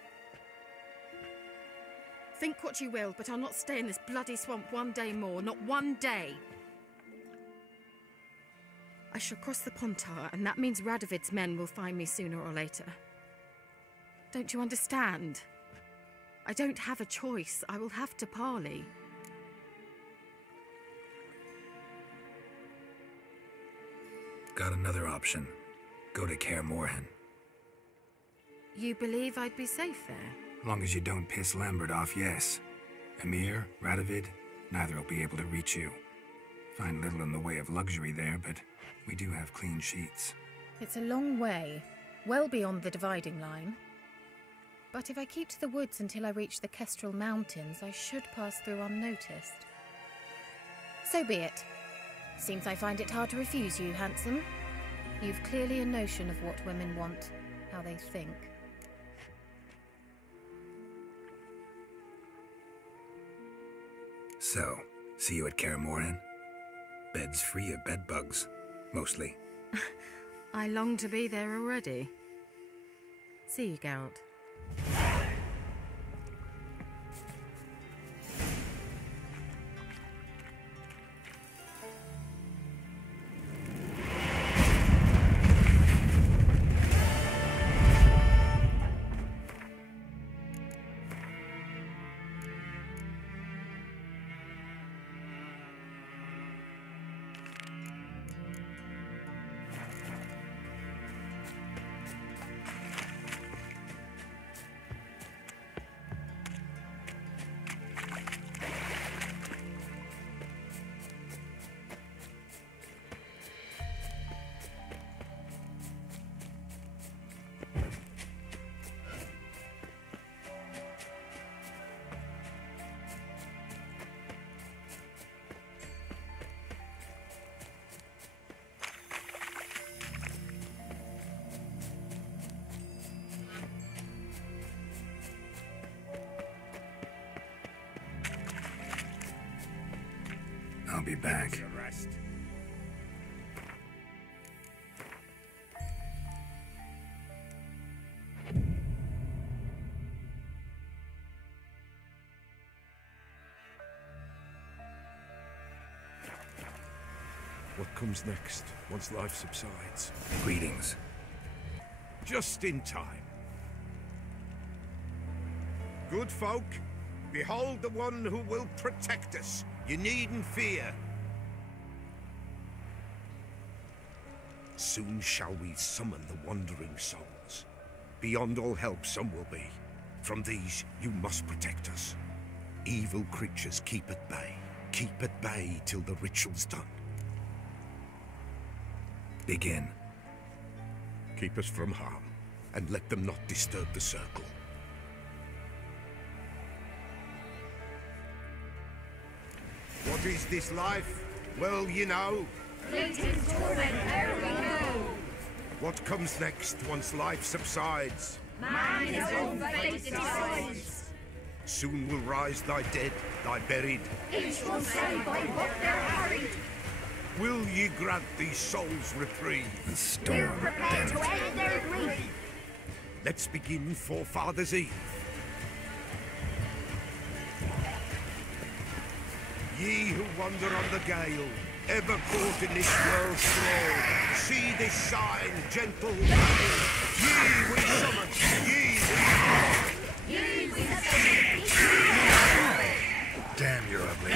Think what you will, but I'll not stay in this bloody swamp one day more. Not one day. I shall cross the Pontar, and that means Radovid's men will find me sooner or later. Don't you understand? I don't have a choice. I will have to parley. Got another option. Go to Kaer Morhen. You believe I'd be safe there? Long as you don't piss Lambert off, yes. Emir, Radovid, neither will be able to reach you. Find little in the way of luxury there, but we do have clean sheets. It's a long way, well beyond the dividing line. But if I keep to the woods until I reach the Kestrel Mountains, I should pass through unnoticed. So be it. Seems I find it hard to refuse you, handsome. You've clearly a notion of what women want, how they think. So, see you at Kaer Morhen? Beds free of bedbugs, mostly. I long to be there already. See you, Geralt. I'll be back. What comes next, once life subsides? Greetings. Just in time. Good folk, behold the one who will protect us. You needn't fear. Soon shall we summon the wandering souls. Beyond all help some will be. From these, you must protect us. Evil creatures keep at bay. Keep at bay till the ritual's done. Begin. Keep us from harm, and let them not disturb the circle. What is this life? Well, you know. Fleeting torment, there we go. What comes next once life subsides? Man his own fate decides. Soon will rise thy dead, thy buried. Each will say by what they're harried. Will ye grant these souls reprieve? The storm, We're prepared to end their grief. Let's begin Forefathers' Eve. Ye who wander on the gale, ever caught in this world's thrall, see this sign, gentle vale. Ye we summon, ye we call. Ye we summon. Damn, you're ugly.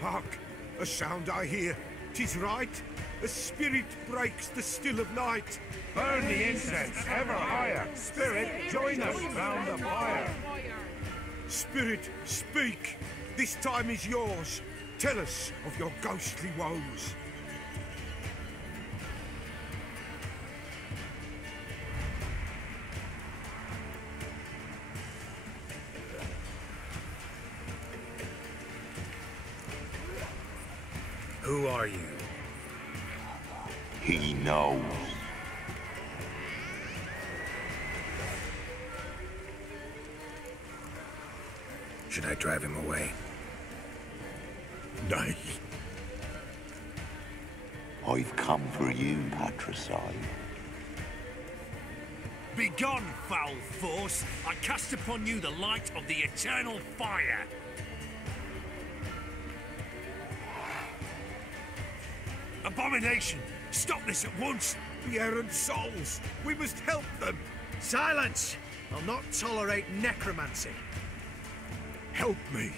Hark! A sound I hear. 'Tis right. A spirit breaks the still of night. Burn the incense ever higher. Spirit, join us round the fire. Spirit, speak. This time is yours. Tell us of your ghostly woes. Who are you? He knows. Should I drive him away? Nay. I've come for you, patricide. Begone, foul force! I cast upon you the light of the eternal fire! Abomination! Stop this at once! The errant souls! We must help them! Silence! I'll not tolerate necromancy. Help me!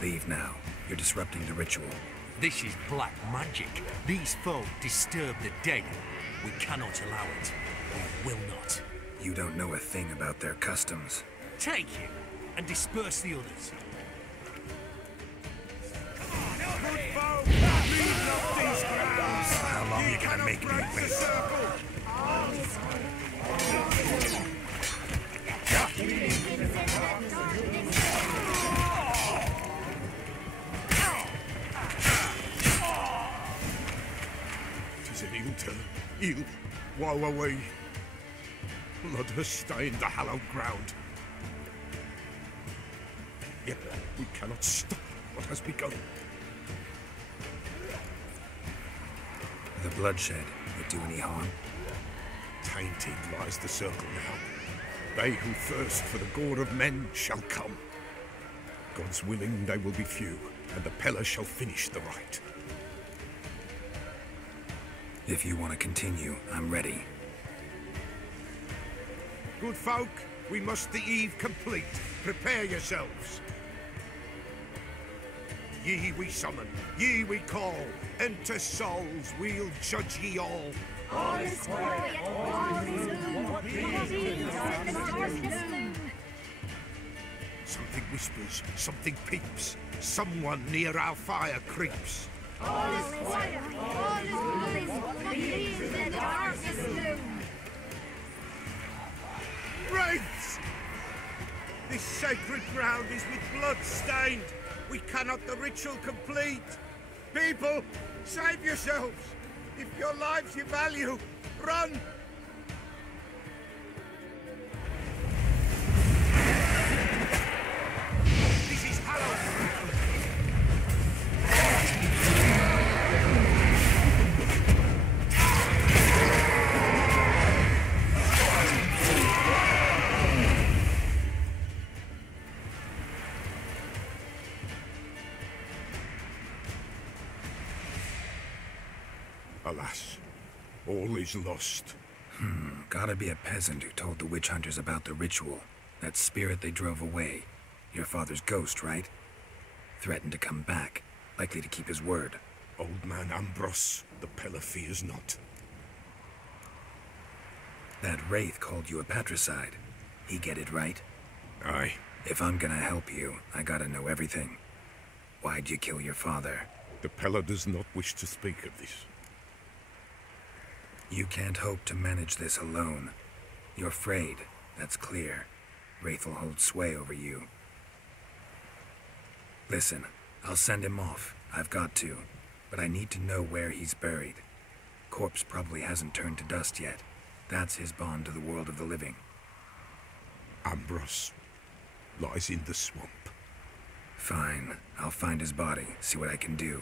Leave now. You're disrupting the ritual. This is black magic. These folk disturb the dead. We cannot allow it. We will not. You don't know a thing about their customs. Take him and disperse the others. How long are you gonna make me wait? Tis an ill turn. Ill. Woe away. Blood has stained the hallowed ground. Yet we cannot stop what has begun. The bloodshed would do any harm? Tainted lies the circle now. They who thirst for the gore of men shall come. God's willing they will be few, and the Peller shall finish the rite. If you want to continue, I'm ready. Good folk, we must the eve complete. Prepare yourselves. Ye we summon, ye we call. Enter souls, we'll judge ye all. All is quiet, all is gloom. Something whispers, something peeps. Someone near our fire creeps. All is quiet, all is gloom. Leave the darkness loom. Wraiths! This sacred ground is with blood stained. We cannot the ritual complete. People, save yourselves. If your lives you value, run. This is hallowed. Alas, all is lost. Gotta be a peasant who told the witch hunters about the ritual. That spirit they drove away. Your father's ghost, right? Threatened to come back. Likely to keep his word. Old man Ambrose, the Pillar fears not. That wraith called you a patricide. He get it right? Aye. If I'm gonna help you, I gotta know everything. Why'd you kill your father? The Pillar does not wish to speak of this. You can't hope to manage this alone. You're afraid, that's clear. Wraith will hold sway over you. Listen, I'll send him off. I've got to. But I need to know where he's buried. Corpse probably hasn't turned to dust yet. That's his bond to the world of the living. Ambrose lies in the swamp. Fine. I'll find his body, see what I can do.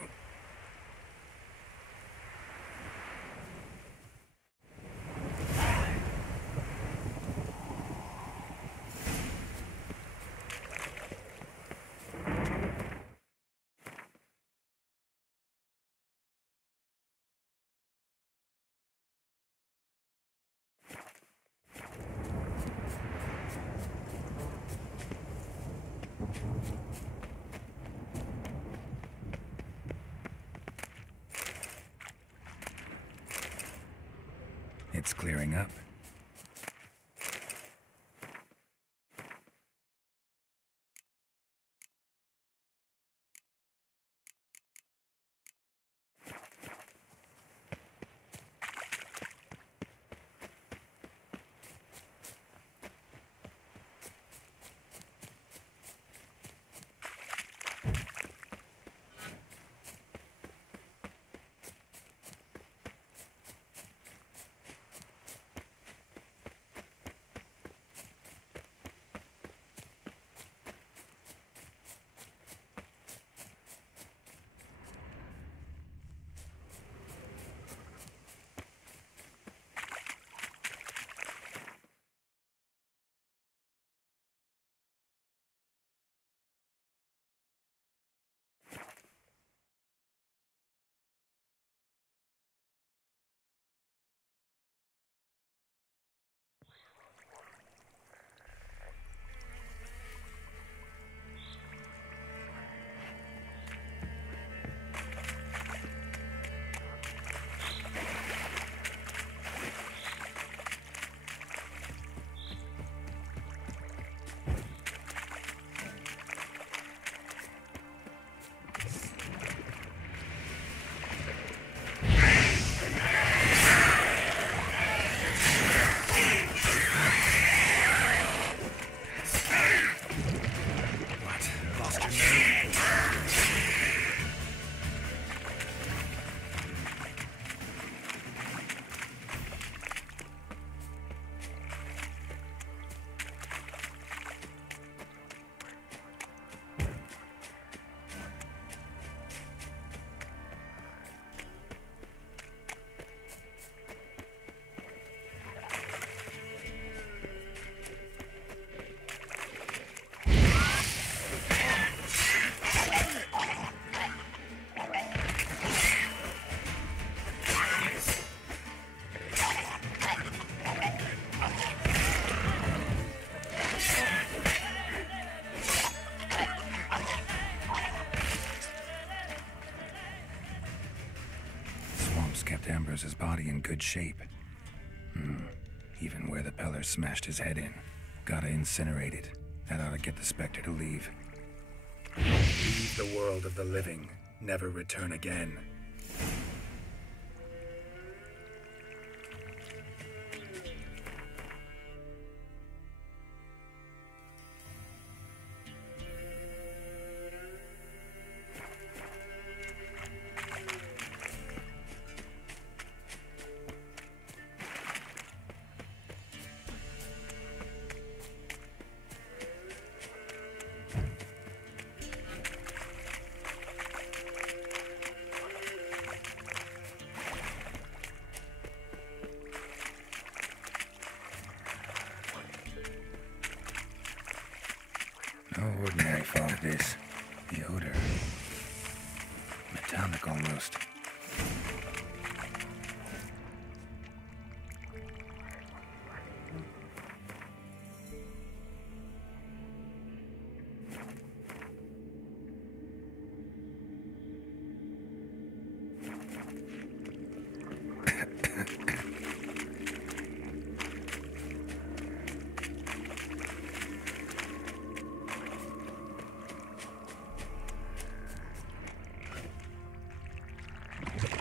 It's clearing up. Ambrose's body in good shape. Even where the Peller smashed his head in. Gotta incinerate it. That ought to get the Spectre to leave. Leave the world of the living. Never return again. No ordinary fog, this. The odor. Metallic almost.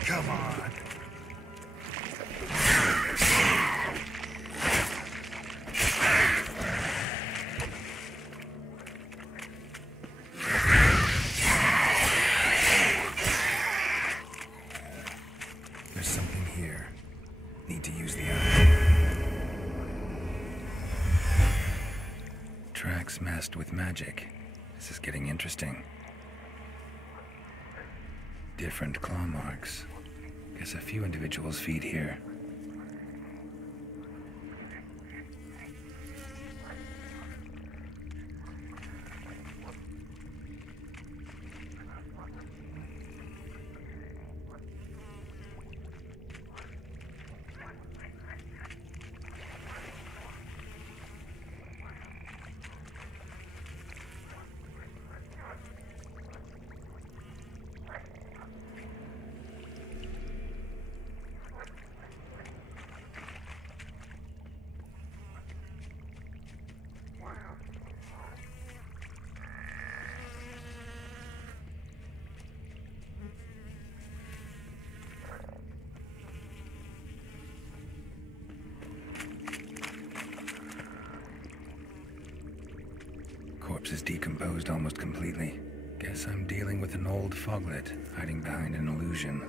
Come on. There's something here. Need to use the eye. Tracks masked with magic. This is getting interesting. Different claw marks. Guess a few individuals feed here. Corpse is decomposed almost completely. Guess I'm dealing with an old foglet, hiding behind an illusion.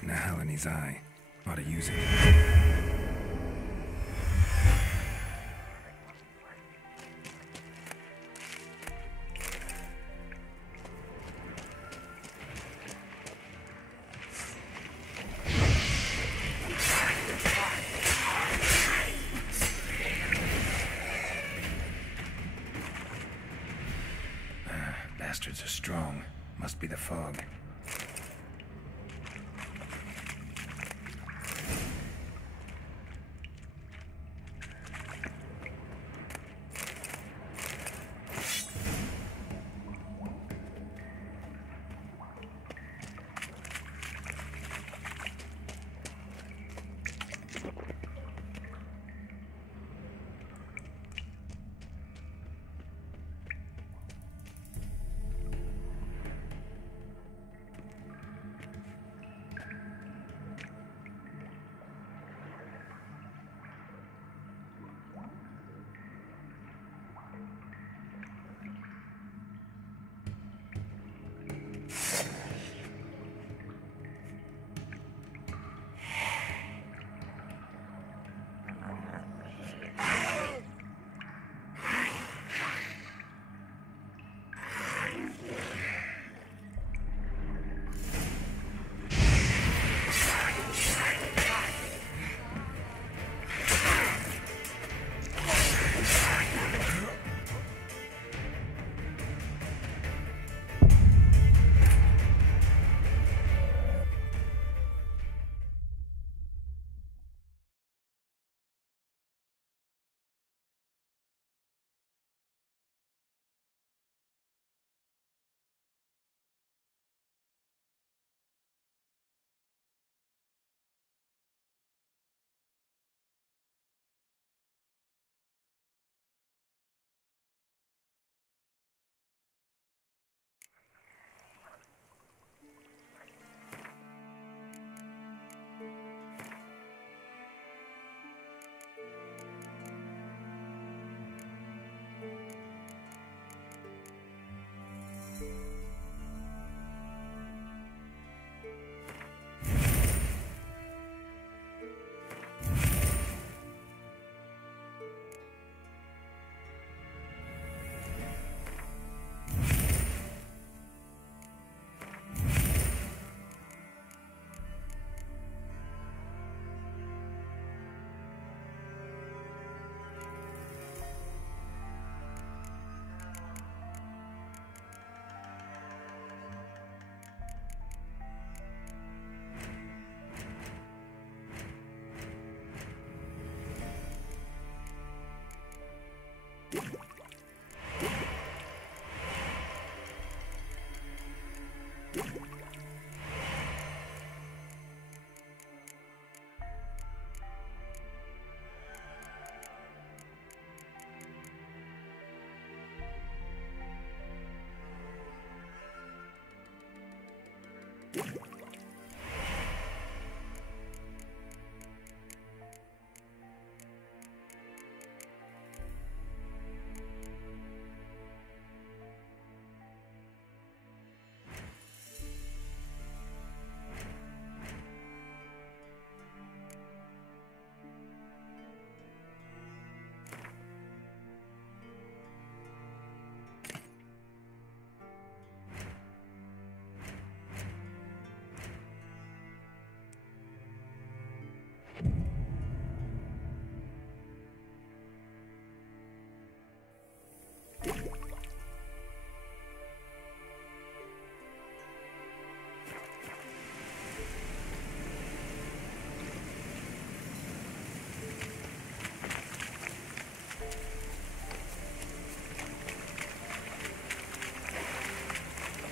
Now in his eye. Ought to use it. Bastards are strong. Must be the fog.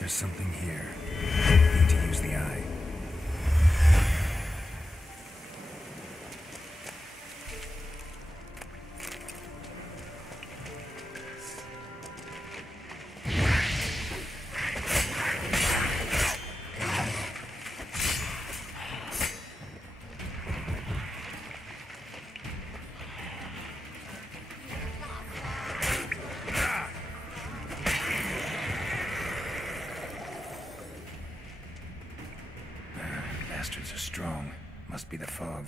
There's something here. Need to use the eye. Bastards are strong. Must be the fog.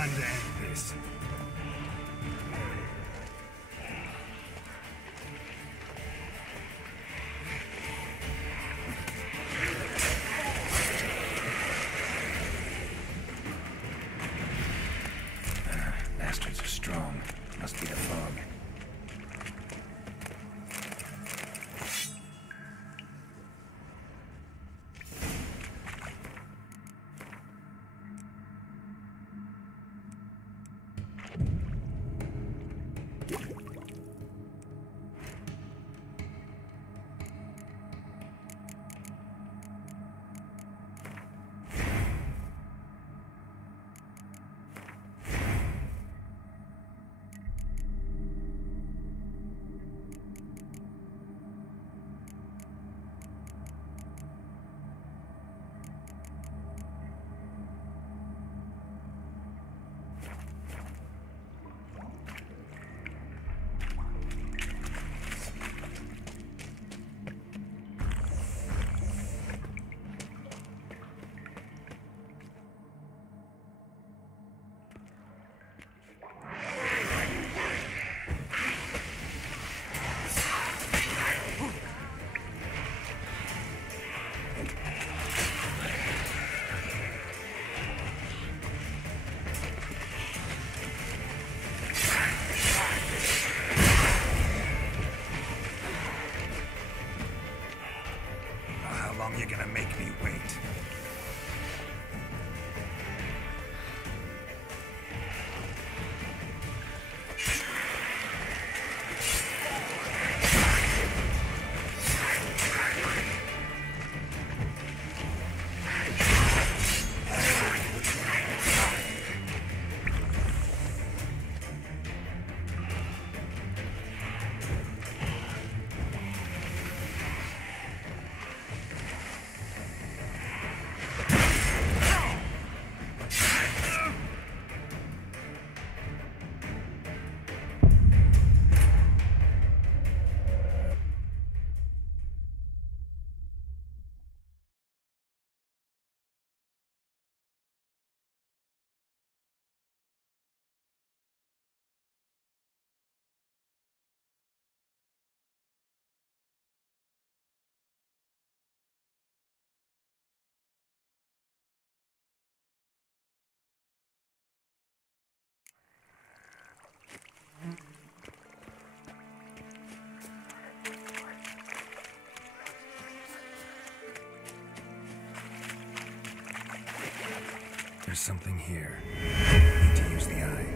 Time to end this. Bastards are strong. Must be the fog. You're gonna make me wait. There's something here. Need to use the eye.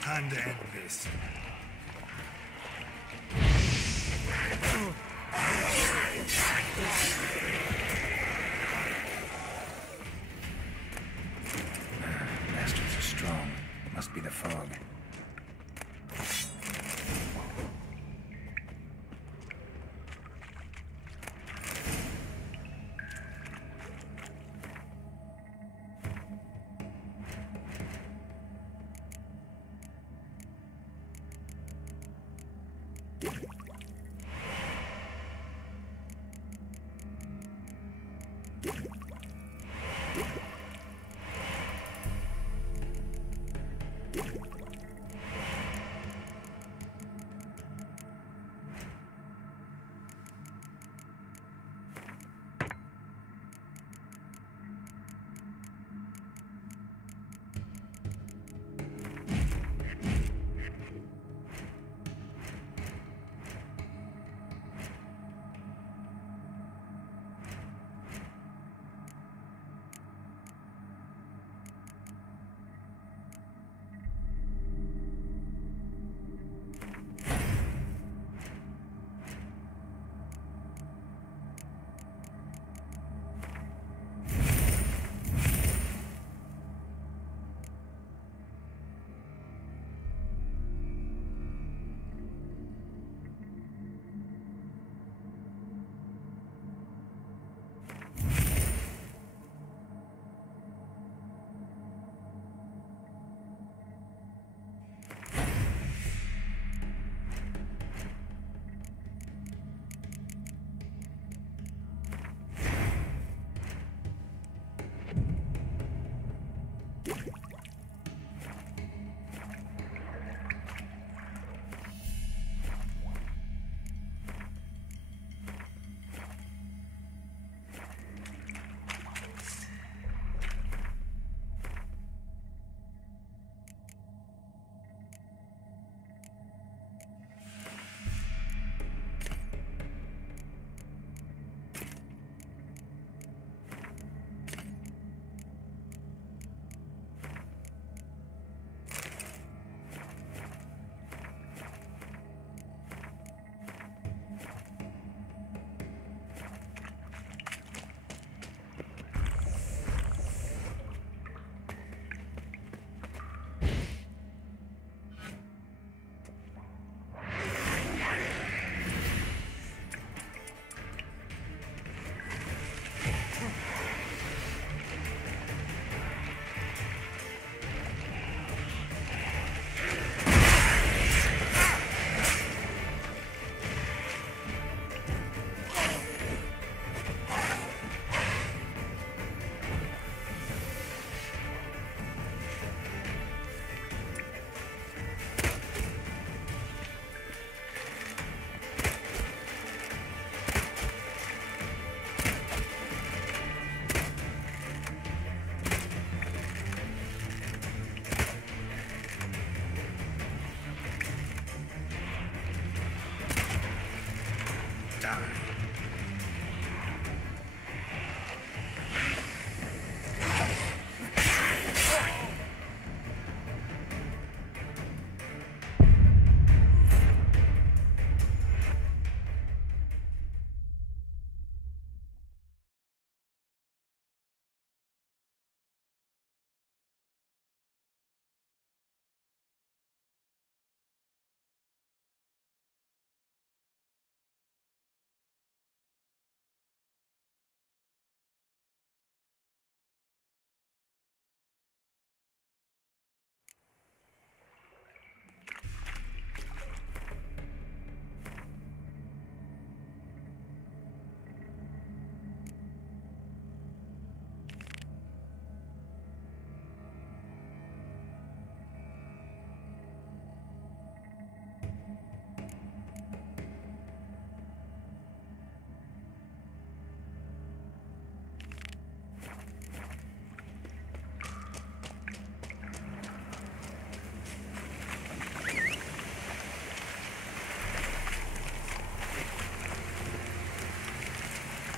Time to end this. Bastards are strong. Must be the fog.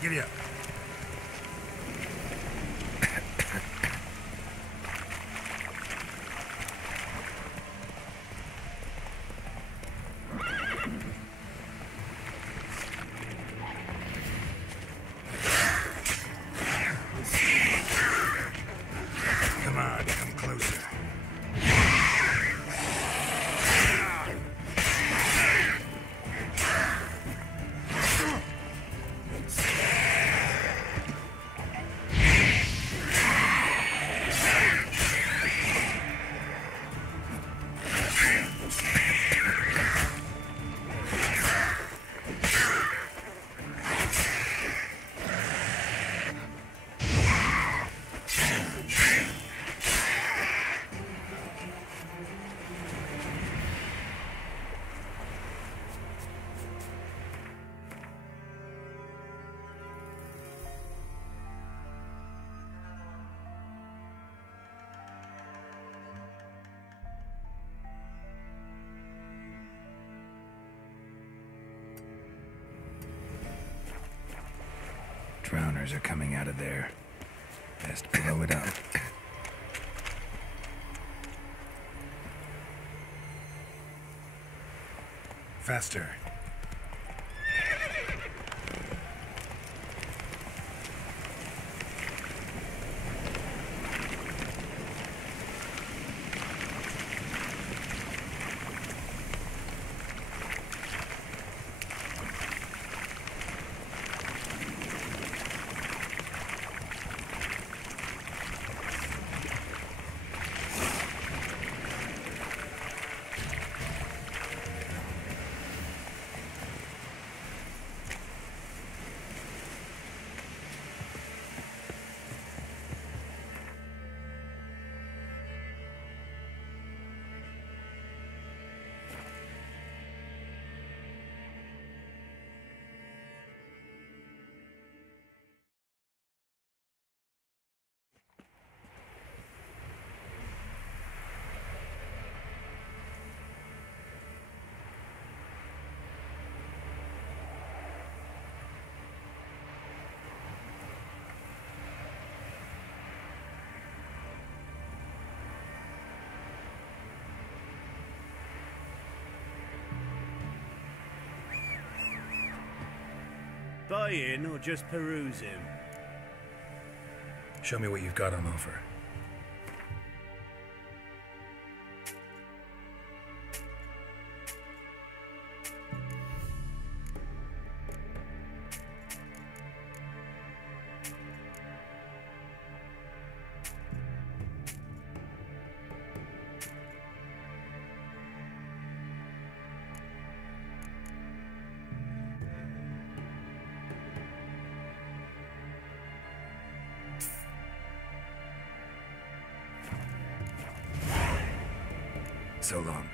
Giddy up. Come on, come closer. Drowners are coming out of there. Best blow it up. Faster. Buy in or just peruse him? Show me what you've got on offer. So long.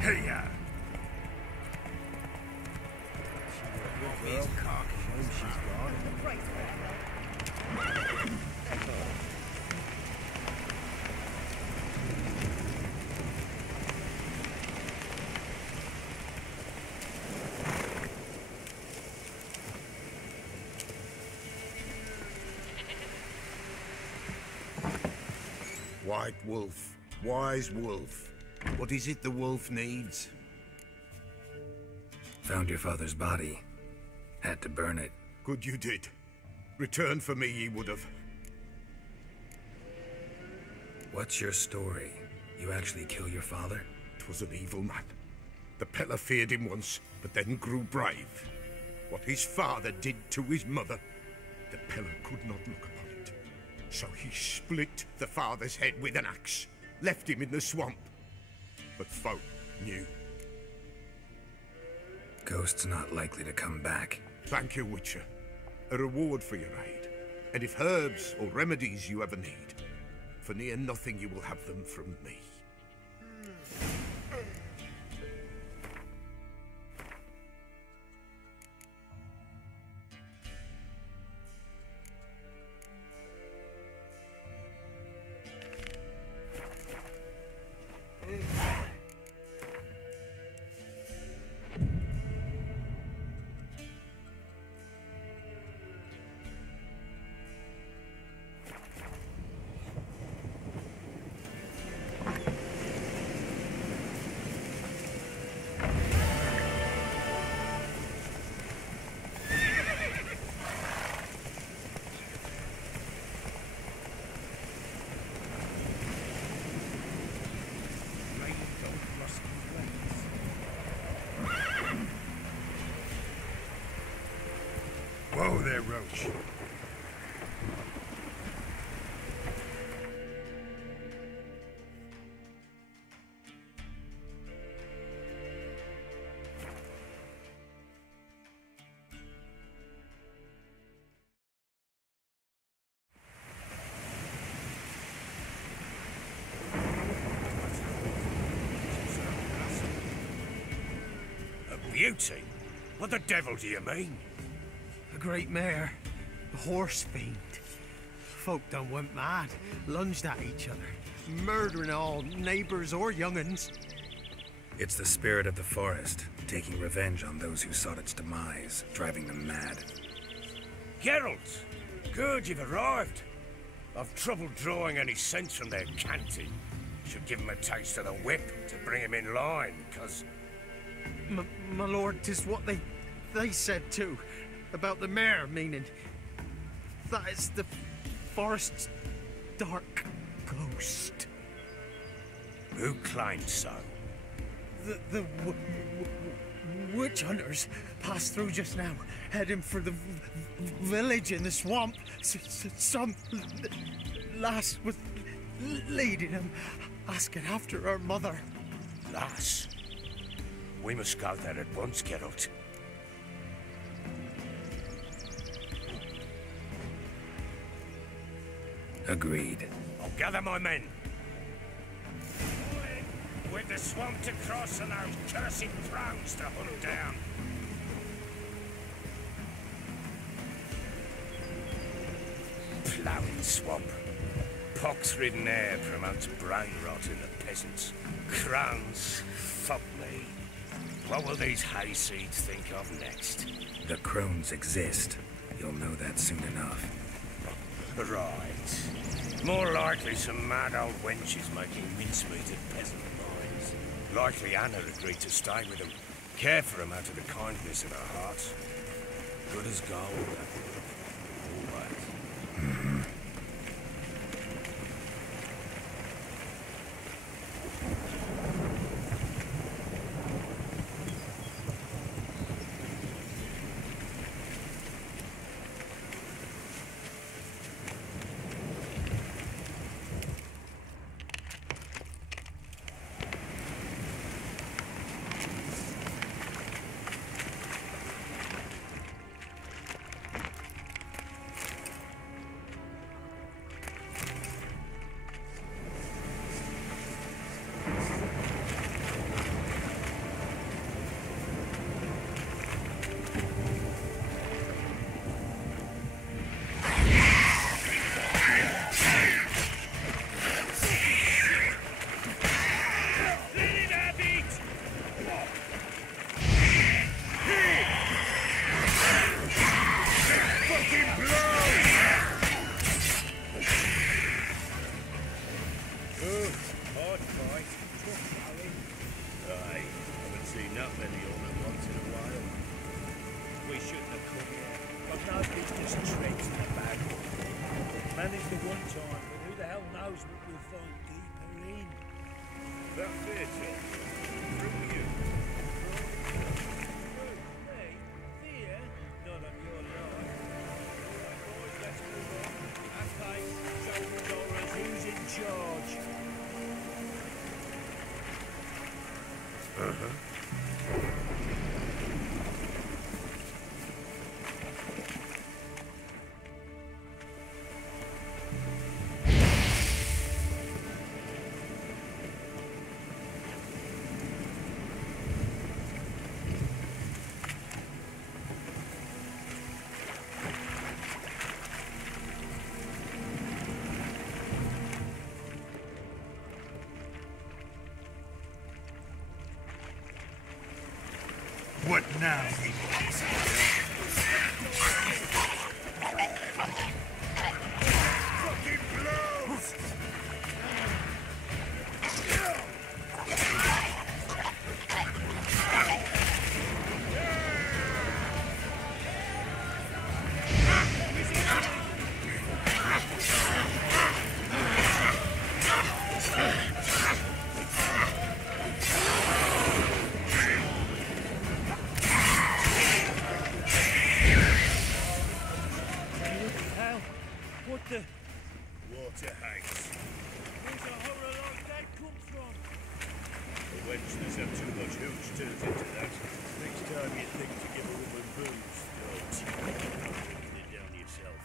Hey-ya! White wolf, wise wolf. What is it the wolf needs? Found your father's body. Had to burn it. Good you did. Return for me ye would have. What's your story? You actually kill your father? 'Twas an evil man. The Peller feared him once, but then grew brave. What his father did to his mother, the Peller could not look upon it. So he split the father's head with an axe, left him in the swamp. But folk knew. Ghost's not likely to come back. Thank you, Witcher. A reward for your aid. And if herbs or remedies you ever need, for near nothing you will have them from me. Whoa there, Roach. A beauty? What the devil do you mean? A great mare. A horse fiend. Folk done went mad, lunged at each other, murdering all neighbours or young'uns. It's the spirit of the forest, taking revenge on those who sought its demise, driving them mad. Geralt! Good, you've arrived. I've trouble drawing any sense from their canting. Should give 'em a taste of the whip to bring 'em in line, 'cause... My lord, 'tis what they said too. About the mare, meaning that is the forest's dark ghost. Who claimed so? The witch hunters passed through just now, heading for the village in the swamp. Some lass was leading them, asking after her mother. Lass? We must go there at once, Geralt. Agreed. I'll gather my men. With the swamp to cross and those cursed thrones to hunt down. Ploughing swamp. Pox-ridden air promotes brain rot in the peasants. Crones, fuck me. What will these hayseeds think of next? The crones exist. You'll know that soon enough. Right. More likely some mad old wenches making mincemeat of peasant minds. Likely Anna agreed to stay with them, care for them out of the kindness of her heart. Good as gold. Always. now. Fucking blows! What the? Water hags. Where's a horror like that come from? The wenches have too much hooch turned into that. Next time you think to give a woman booze, don't. Bring it down yourself.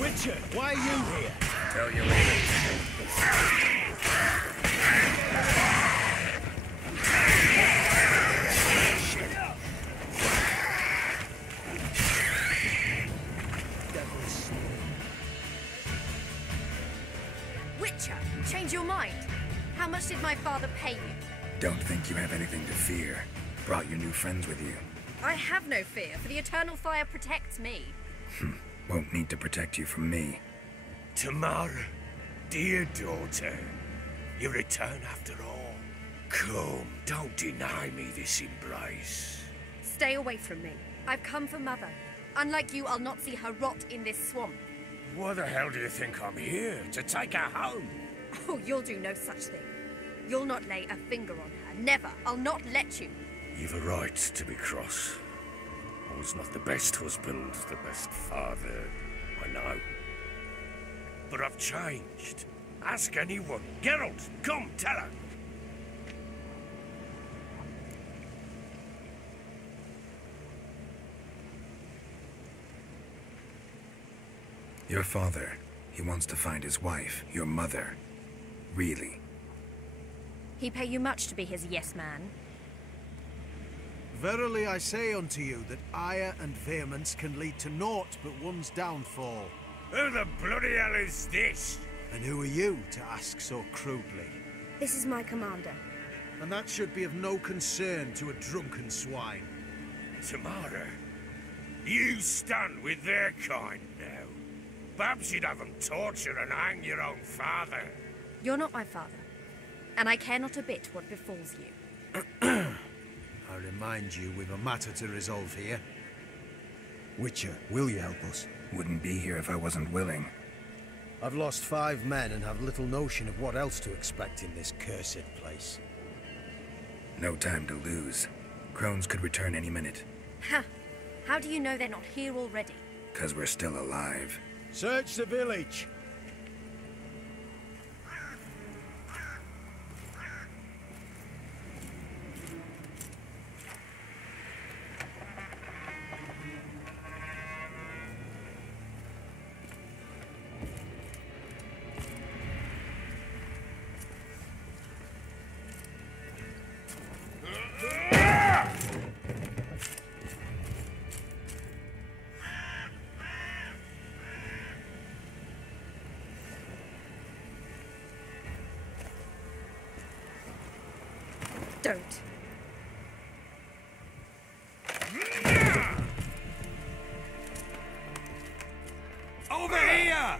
Witcher, why are you here? Tell you later. Witcher, change your mind. How much did my father pay you? Don't think you have anything to fear. Brought your new friends with you. I have no fear, for the eternal fire protects me. Won't need to protect you from me. Tamara, dear daughter, you return after all. Come, don't deny me this embrace. Stay away from me. I've come for Mother. Unlike you, I'll not see her rot in this swamp. What the hell do you think I'm here? To take her home? Oh, you'll do no such thing. You'll not lay a finger on her. Never. I'll not let you. You've a right to be cross. I was not the best husband, the best father, I know. But I've changed. Ask anyone. Geralt, come, tell her. Your father, he wants to find his wife, your mother. Really? He pay you much to be his yes man. Verily I say unto you that ire and vehemence can lead to naught but one's downfall. Who the bloody hell is this? And who are you to ask so crudely? This is my commander. And that should be of no concern to a drunken swine. Tamara, you stand with their kind now. Perhaps you'd have them torture and hang your own father. You're not my father, and I care not a bit what befalls you. I remind you, we've a matter to resolve here. Witcher, will you help us? Wouldn't be here if I wasn't willing. I've lost 5 men and have little notion of what else to expect in this cursed place. No time to lose. Crones could return any minute. Ha! How do you know they're not here already? 'Cause we're still alive. Search the village! Don't. Over here!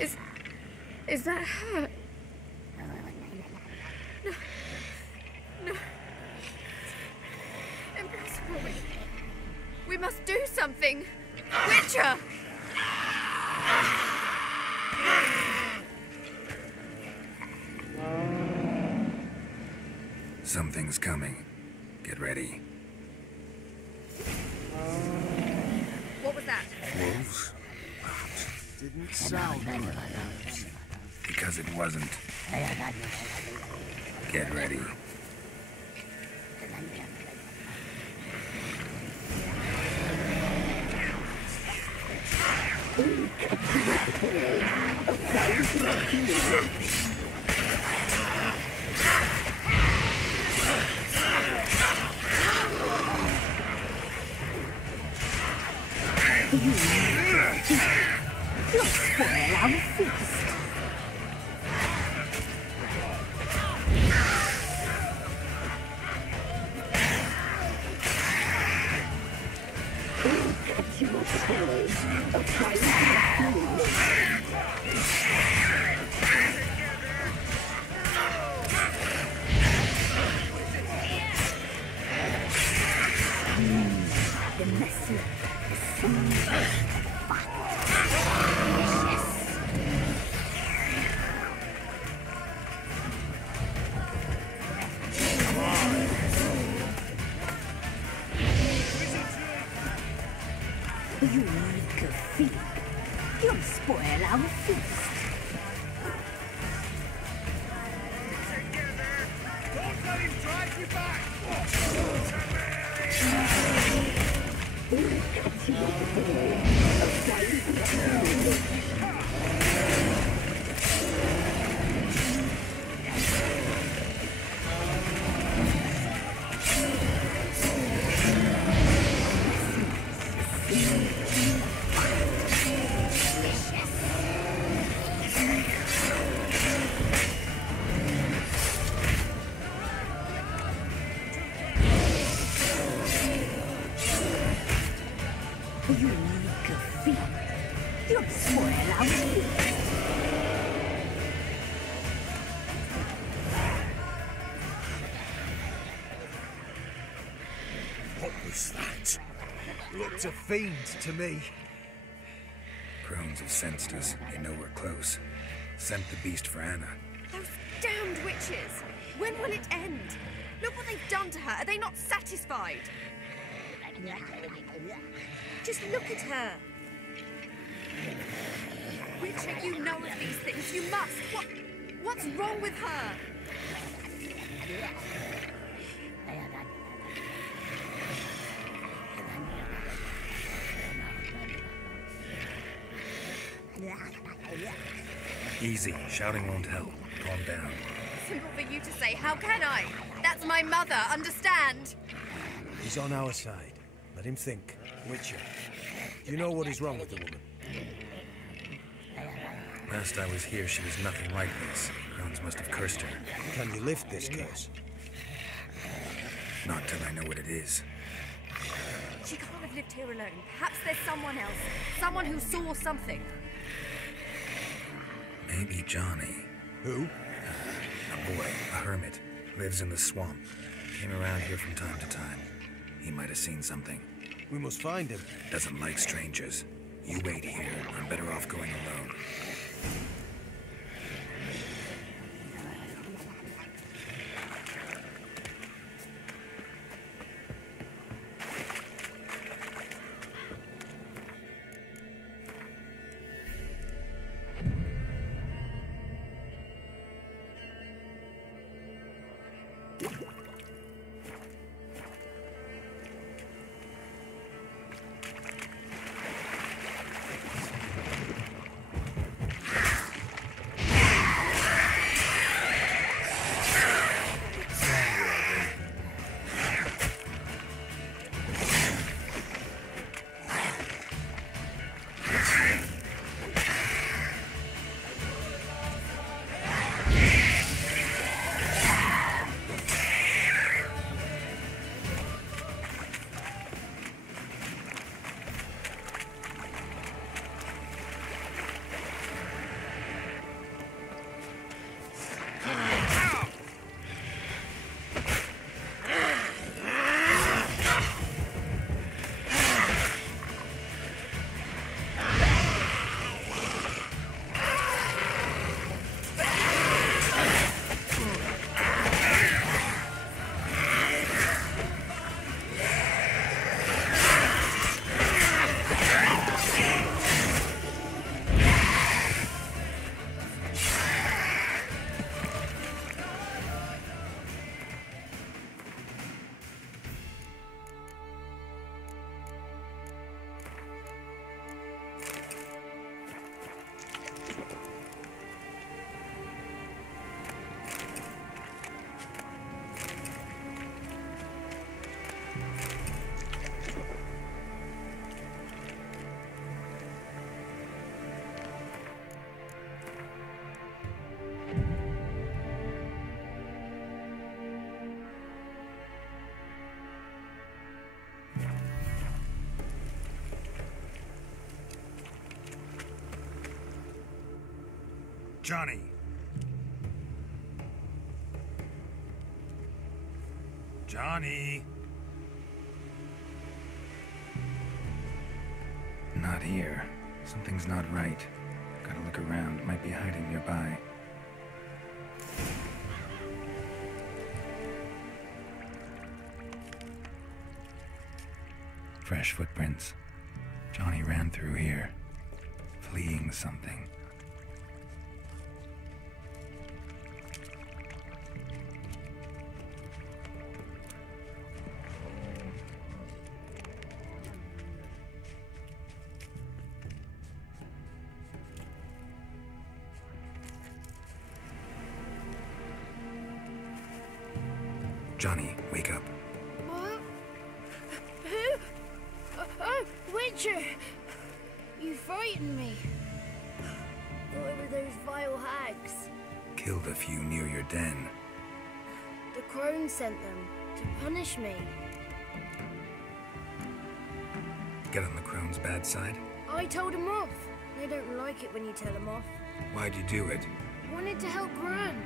Is that her? No. No. Impossible. We must do something. Witcher! Something's coming. Get ready. What was that? Wolves? Didn't sound like wolves. Because it wasn't. Get ready. You'll spoil our feast. Cut your toes, apply the messy, you like a fig. You'll spoil our feast. Don't let him drive you back! You like a fig. You'll spoil our feast. What was that? Looked a fiend to me. Crones have sensed us. They know we're close. Sent the beast for Anna. Those damned witches! When will it end? Look what they've done to her. Are they not satisfied? Just look at her. Witcher, you know of these things. You must. What's wrong with her? Easy. Shouting won't help. Calm down. Simple for you to say. How can I? That's my mother. Understand? He's on our side. Let him think. Witcher, do you know what is wrong with the woman? Last I was here, she was nothing like this. Crones must have cursed her. Can you lift this curse? Not till I know what it is. She can't have lived here alone. Perhaps there's someone else. Someone who saw something. Maybe Johnny. Who? A boy, a hermit. Lives in the swamp. Came around here from time to time. He might have seen something. We must find him. Doesn't like strangers. You wait here. I'm better off going alone. Johnny! Johnny! Not here. Something's not right. Gotta look around. Might be hiding nearby. Fresh footprints. Johnny ran through here, fleeing something. Johnny, wake up. What? Who? Oh, Witcher! You frightened me. Thought it were those vile hags. Killed a few near your den. The crone sent them to punish me. Get on the crone's bad side? I told them off. They don't like it when you tell them off. Why'd you do it? Wanted to help Gran.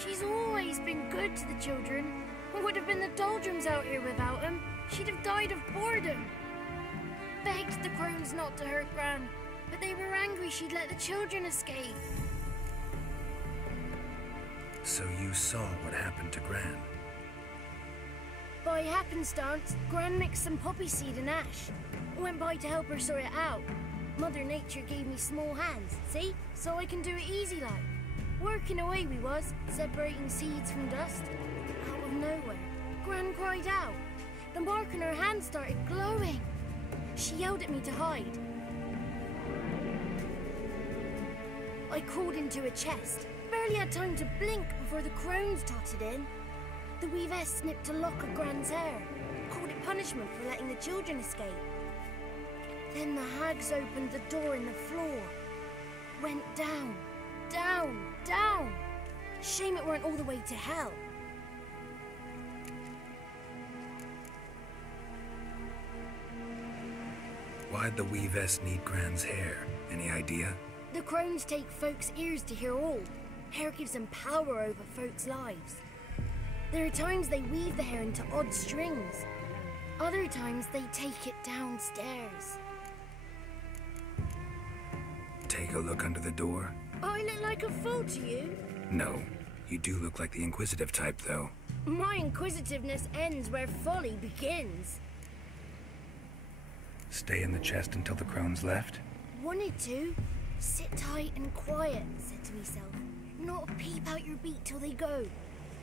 She's always been good to the children. It would have been the doldrums out here without him. She'd have died of boredom. Begged the crones not to hurt Gran, but they were angry she'd let the children escape. So you saw what happened to Gran? By happenstance, Gran mixed some poppy seed and ash. Went by to help her sort it out. Mother Nature gave me small hands, see? So I can do it easy like. Working away we was, separating seeds from dust. Out of nowhere, Gran cried out. The mark on her hand started glowing. She yelled at me to hide. I crawled into a chest. Barely had time to blink before the crones totted in. The weavess snipped a lock of Gran's hair. Called it punishment for letting the children escape. Then the hags opened the door in the floor. Went down, down, down. Shame it weren't all the way to hell. Why'd the weavess need Gran's hair? Any idea? The crones take folks' ears to hear all. Hair gives them power over folks' lives. There are times they weave the hair into odd strings. Other times they take it downstairs. Take a look under the door? I look like a fool to you? No. You do look like the inquisitive type, though. My inquisitiveness ends where folly begins. Stay in the chest until the crones left? Wanted to. Sit tight and quiet, said to myself. Not a peep out your beat till they go.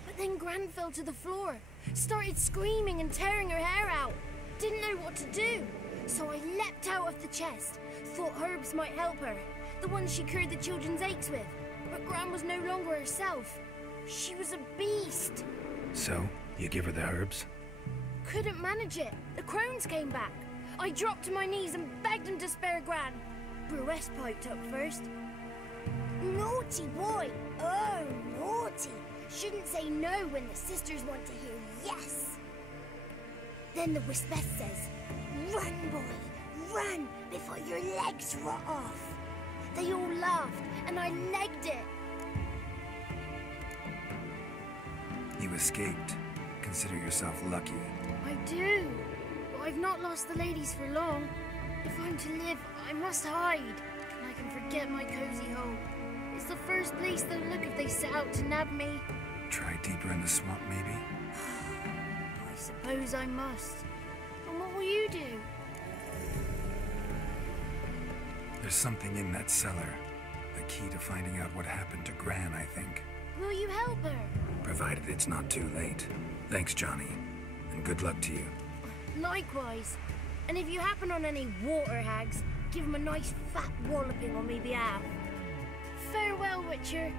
But then Gran fell to the floor. Started screaming and tearing her hair out. Didn't know what to do. So I leapt out of the chest. Thought herbs might help her. The ones she cured the children's aches with. But Gran was no longer herself. She was a beast. So, you give her the herbs? Couldn't manage it. The crones came back. I dropped to my knees and begged them to spare Gran. Brewess piped up first. Naughty boy! Oh, naughty! Shouldn't say no when the sisters want to hear yes. Then the Wispess says, run, boy, run before your legs rot off. They all laughed and I legged it. You escaped. Consider yourself lucky. I do. I've not lost the ladies for long. If I'm to live, I must hide. And I can forget my cozy hole. It's the first place they'll look if they set out to nab me. Try deeper in the swamp, maybe? I suppose I must. And what will you do? There's something in that cellar. The key to finding out what happened to Gran, I think. Will you help her? Provided it's not too late. Thanks, Johnny. And good luck to you. Likewise. And if you happen on any water hags, give them a nice fat walloping on me behalf. Farewell, Witcher.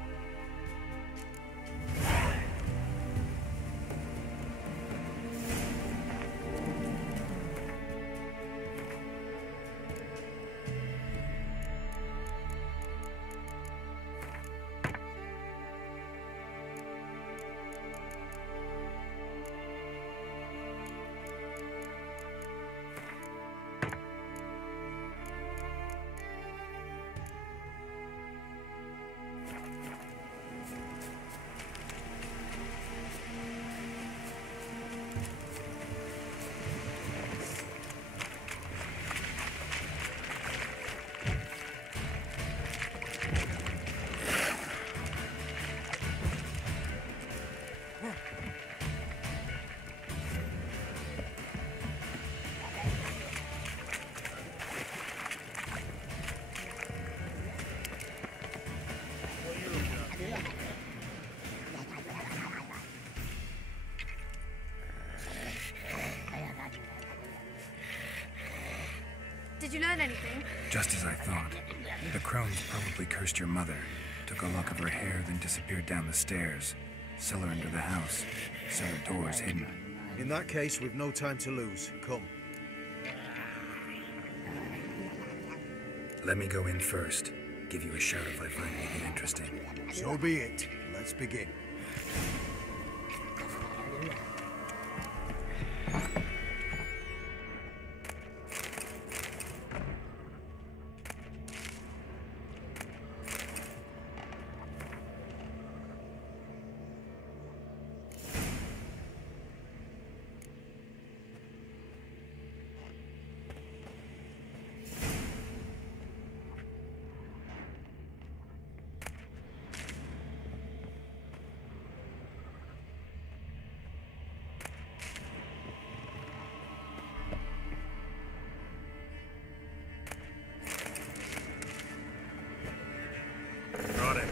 Did you learn anything? Just as I thought. The crones probably cursed your mother, took a lock of her hair, then disappeared down the stairs. Cellar into the house. Cellar doors hidden. In that case, we've no time to lose. Come. Let me go in first. Give you a shout if I find anything interesting. So be it. Let's begin. Got it.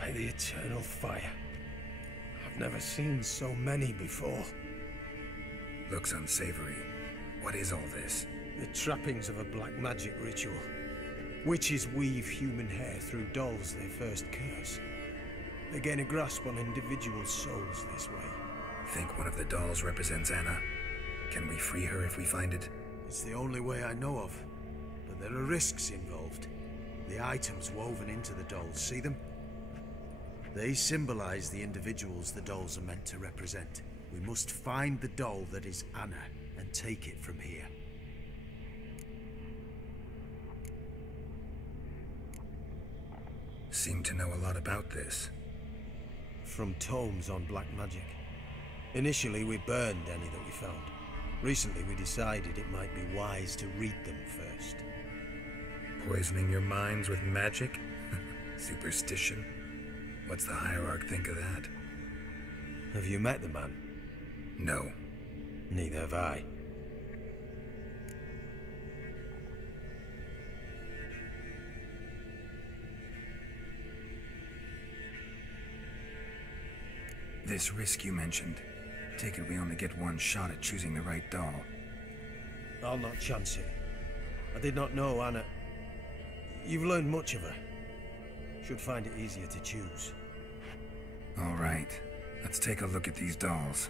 By the eternal fire. I've never seen so many before. Looks unsavory. What is all this? The trappings of a black magic ritual. Witches weave human hair through dolls they first curse. They gain a grasp on individual souls this way. Think one of the dolls represents Anna? Can we free her if we find it? It's the only way I know of. But there are risks involved. The items woven into the dolls, see them? They symbolize the individuals the dolls are meant to represent. We must find the doll that is Anna and take it from here. Seem to know a lot about this. From tomes on black magic. Initially, we burned any that we found. Recently, we decided it might be wise to read them first. Poisoning your minds with magic? Superstition? What's the hierarch think of that? Have you met the man? No. Neither have I. This risk you mentioned. Take it we only get one shot at choosing the right doll. I'll not chance it. I did not know Anna. You've learned much of her. Should find it easier to choose. All right. Let's take a look at these dolls.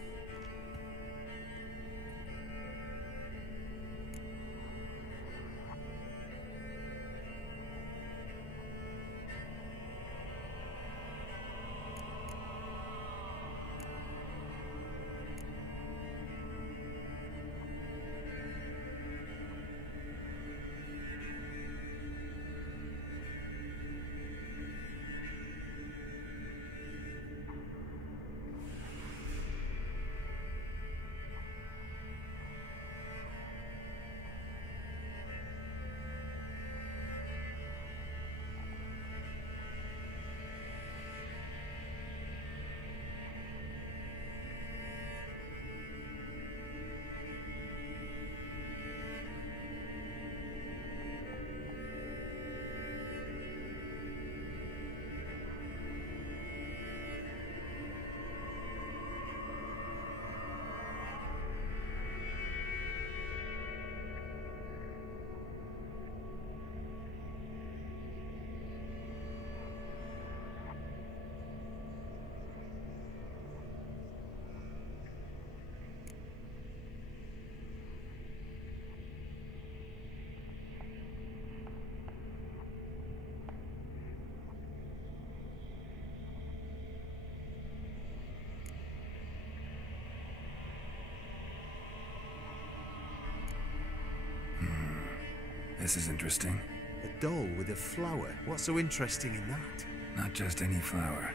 This is interesting. A doll with a flower. What's so interesting in that? Not just any flower.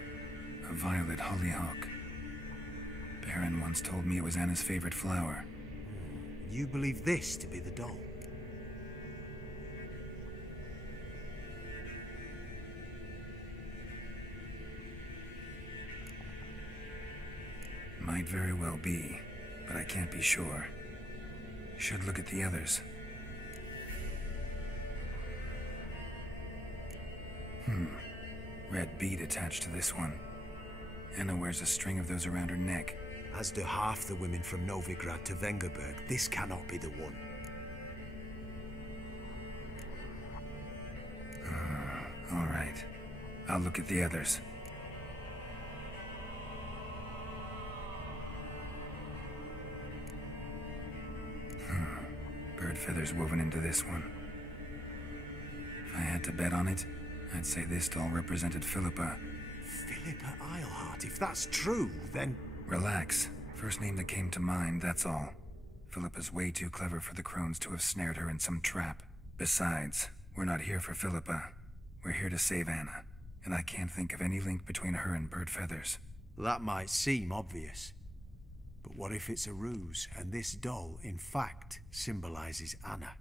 A violet hollyhock. Baron once told me it was Anna's favorite flower. You believe this to be the doll? Might very well be, but I can't be sure. Should look at the others. Red bead attached to this one. Anna wears a string of those around her neck. As do half the women from Novigrad to Vengerberg. This cannot be the one. All right. I'll look at the others. Bird feathers woven into this one. If I had to bet on it, I'd say this doll represented Philippa. Philippa Eilhart? If that's true, then... Relax. First name that came to mind, that's all. Philippa's way too clever for the crones to have snared her in some trap. Besides, we're not here for Philippa. We're here to save Anna, and I can't think of any link between her and bird feathers. That might seem obvious. But what if it's a ruse, and this doll, in fact, symbolizes Anna?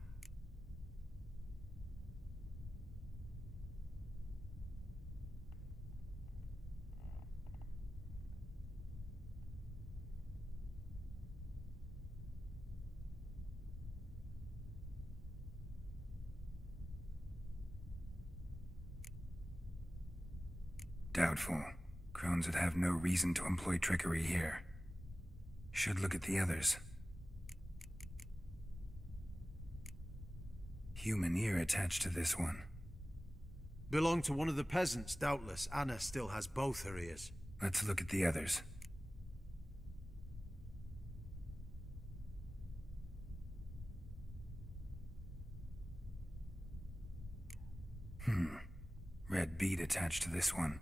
Doubtful. Crones would have no reason to employ trickery here. Should look at the others. Human ear attached to this one. Belong to one of the peasants, doubtless. Anna still has both her ears. Let's look at the others. Red bead attached to this one.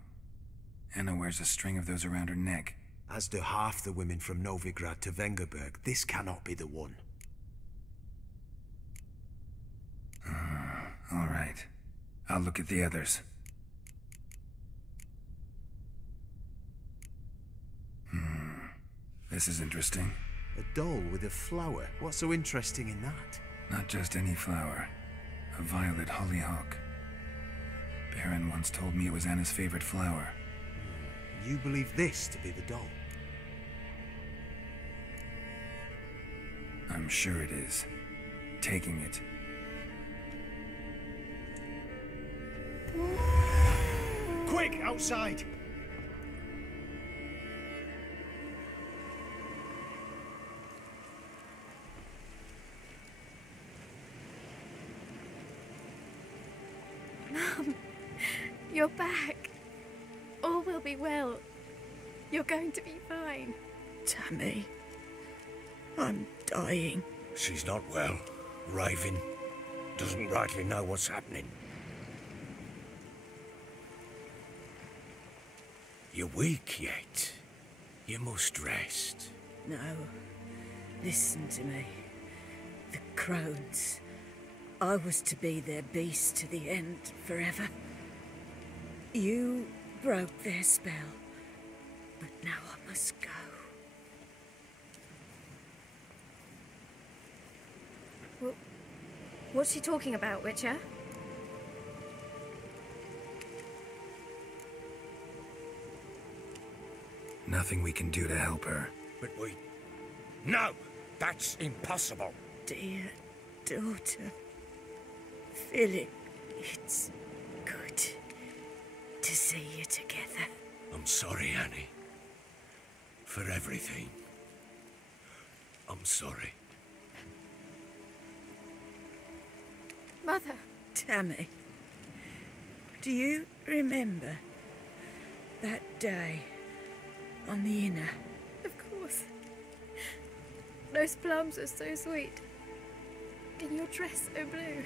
Anna wears a string of those around her neck. As do half the women from Novigrad to Vengerberg. This cannot be the one. All right. I'll look at the others. This is interesting. A doll with a flower. What's so interesting in that? Not just any flower. A violet hollyhock. Baron once told me it was Anna's favorite flower. You believe this to be the doll? I'm sure it is. Taking it. Quick, outside! Mum, you're back. All will be well. You're going to be fine. Tammy, I'm dying. She's not well. Raving. Doesn't rightly know what's happening. You're weak yet. You must rest. No. Listen to me. The crones. I was to be their beast to the end, forever. You broke their spell. But now I must go. Well, what's she talking about, Witcher? Nothing we can do to help her. But we... No! That's impossible! Dear daughter, Philip, it's good to see you together. I'm sorry, Annie. For everything. I'm sorry. Mother. Tammy, do you remember that day on the Inner? Of course. Those plums are so sweet. And your dress so blue.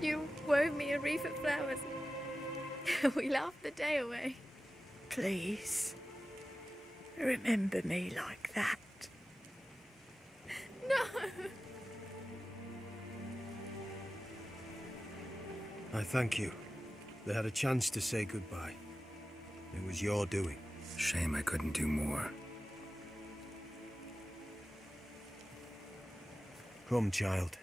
You wove me a wreath of flowers. We laughed the day away. Please, remember me like that. No! I thank you. They had a chance to say goodbye. It was your doing. Shame I couldn't do more. Come, child.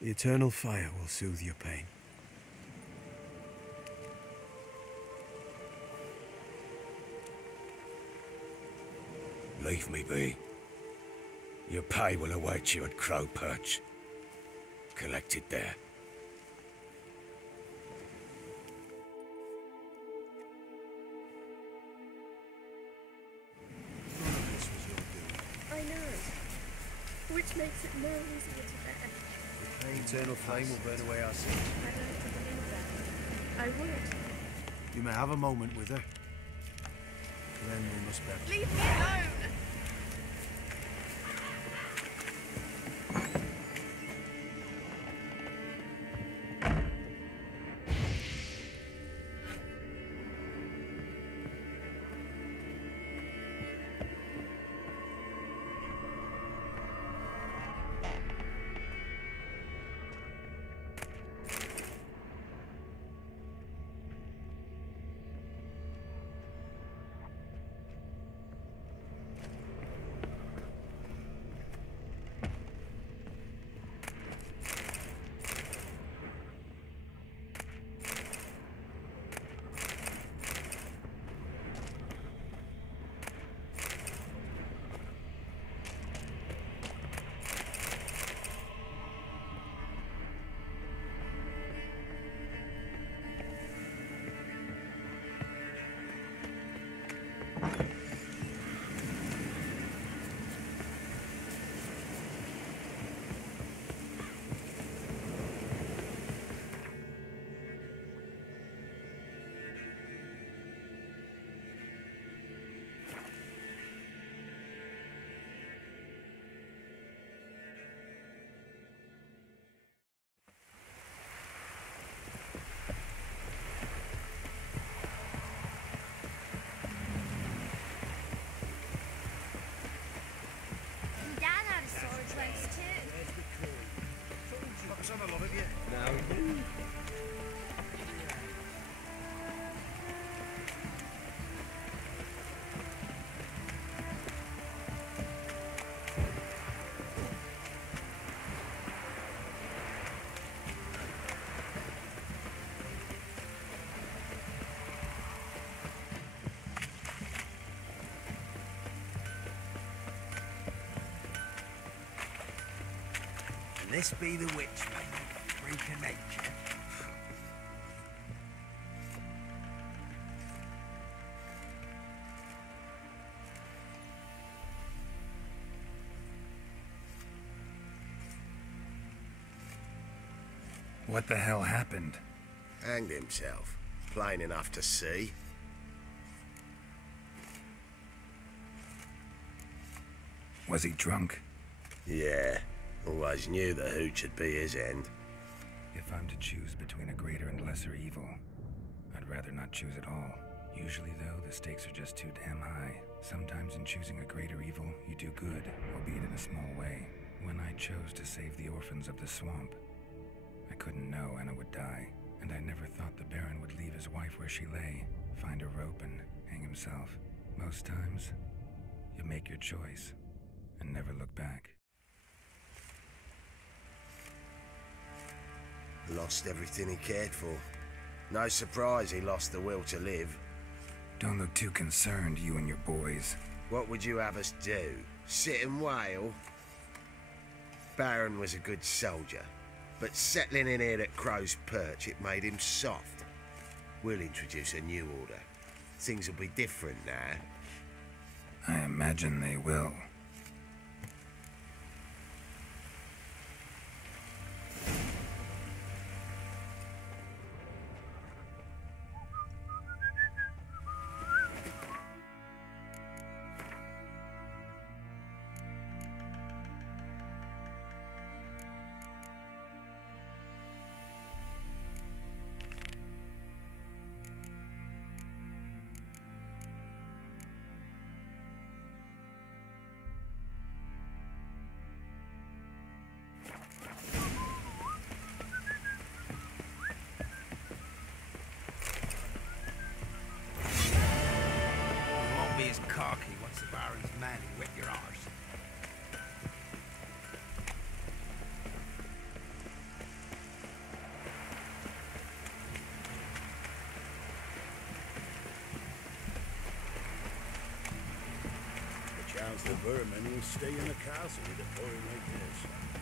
The eternal fire will soothe your pain. Leave me be. Your pay will await you at Crow Perch. Collect it there. I know. Which makes it no easier to bear. The eternal flame will burn away our sins. I don't have to believe that. I would. You may have a moment with her. Then we must bear. Leave me alone! This be the witch, mate. Freak of nature. What the hell happened? Hanged himself. Plain enough to see. Was he drunk? Yeah. Always knew the hooch would be his end. If I'm to choose between a greater and lesser evil, I'd rather not choose at all. Usually, though, the stakes are just too damn high. Sometimes in choosing a greater evil, you do good, albeit in a small way. When I chose to save the orphans of the swamp, I couldn't know Anna would die, and I never thought the Baron would leave his wife where she lay, find a rope and hang himself. Most times, you make your choice and never look back. Lost everything he cared for. No surprise he lost the will to live. Don't look too concerned, you and your boys. What would you have us do? Sit and wail? Baron was a good soldier, but settling in here at Crow's Perch, it made him soft. We'll introduce a new order. Things will be different now. I imagine they will. the vermin will stay in the castle with a boy like this.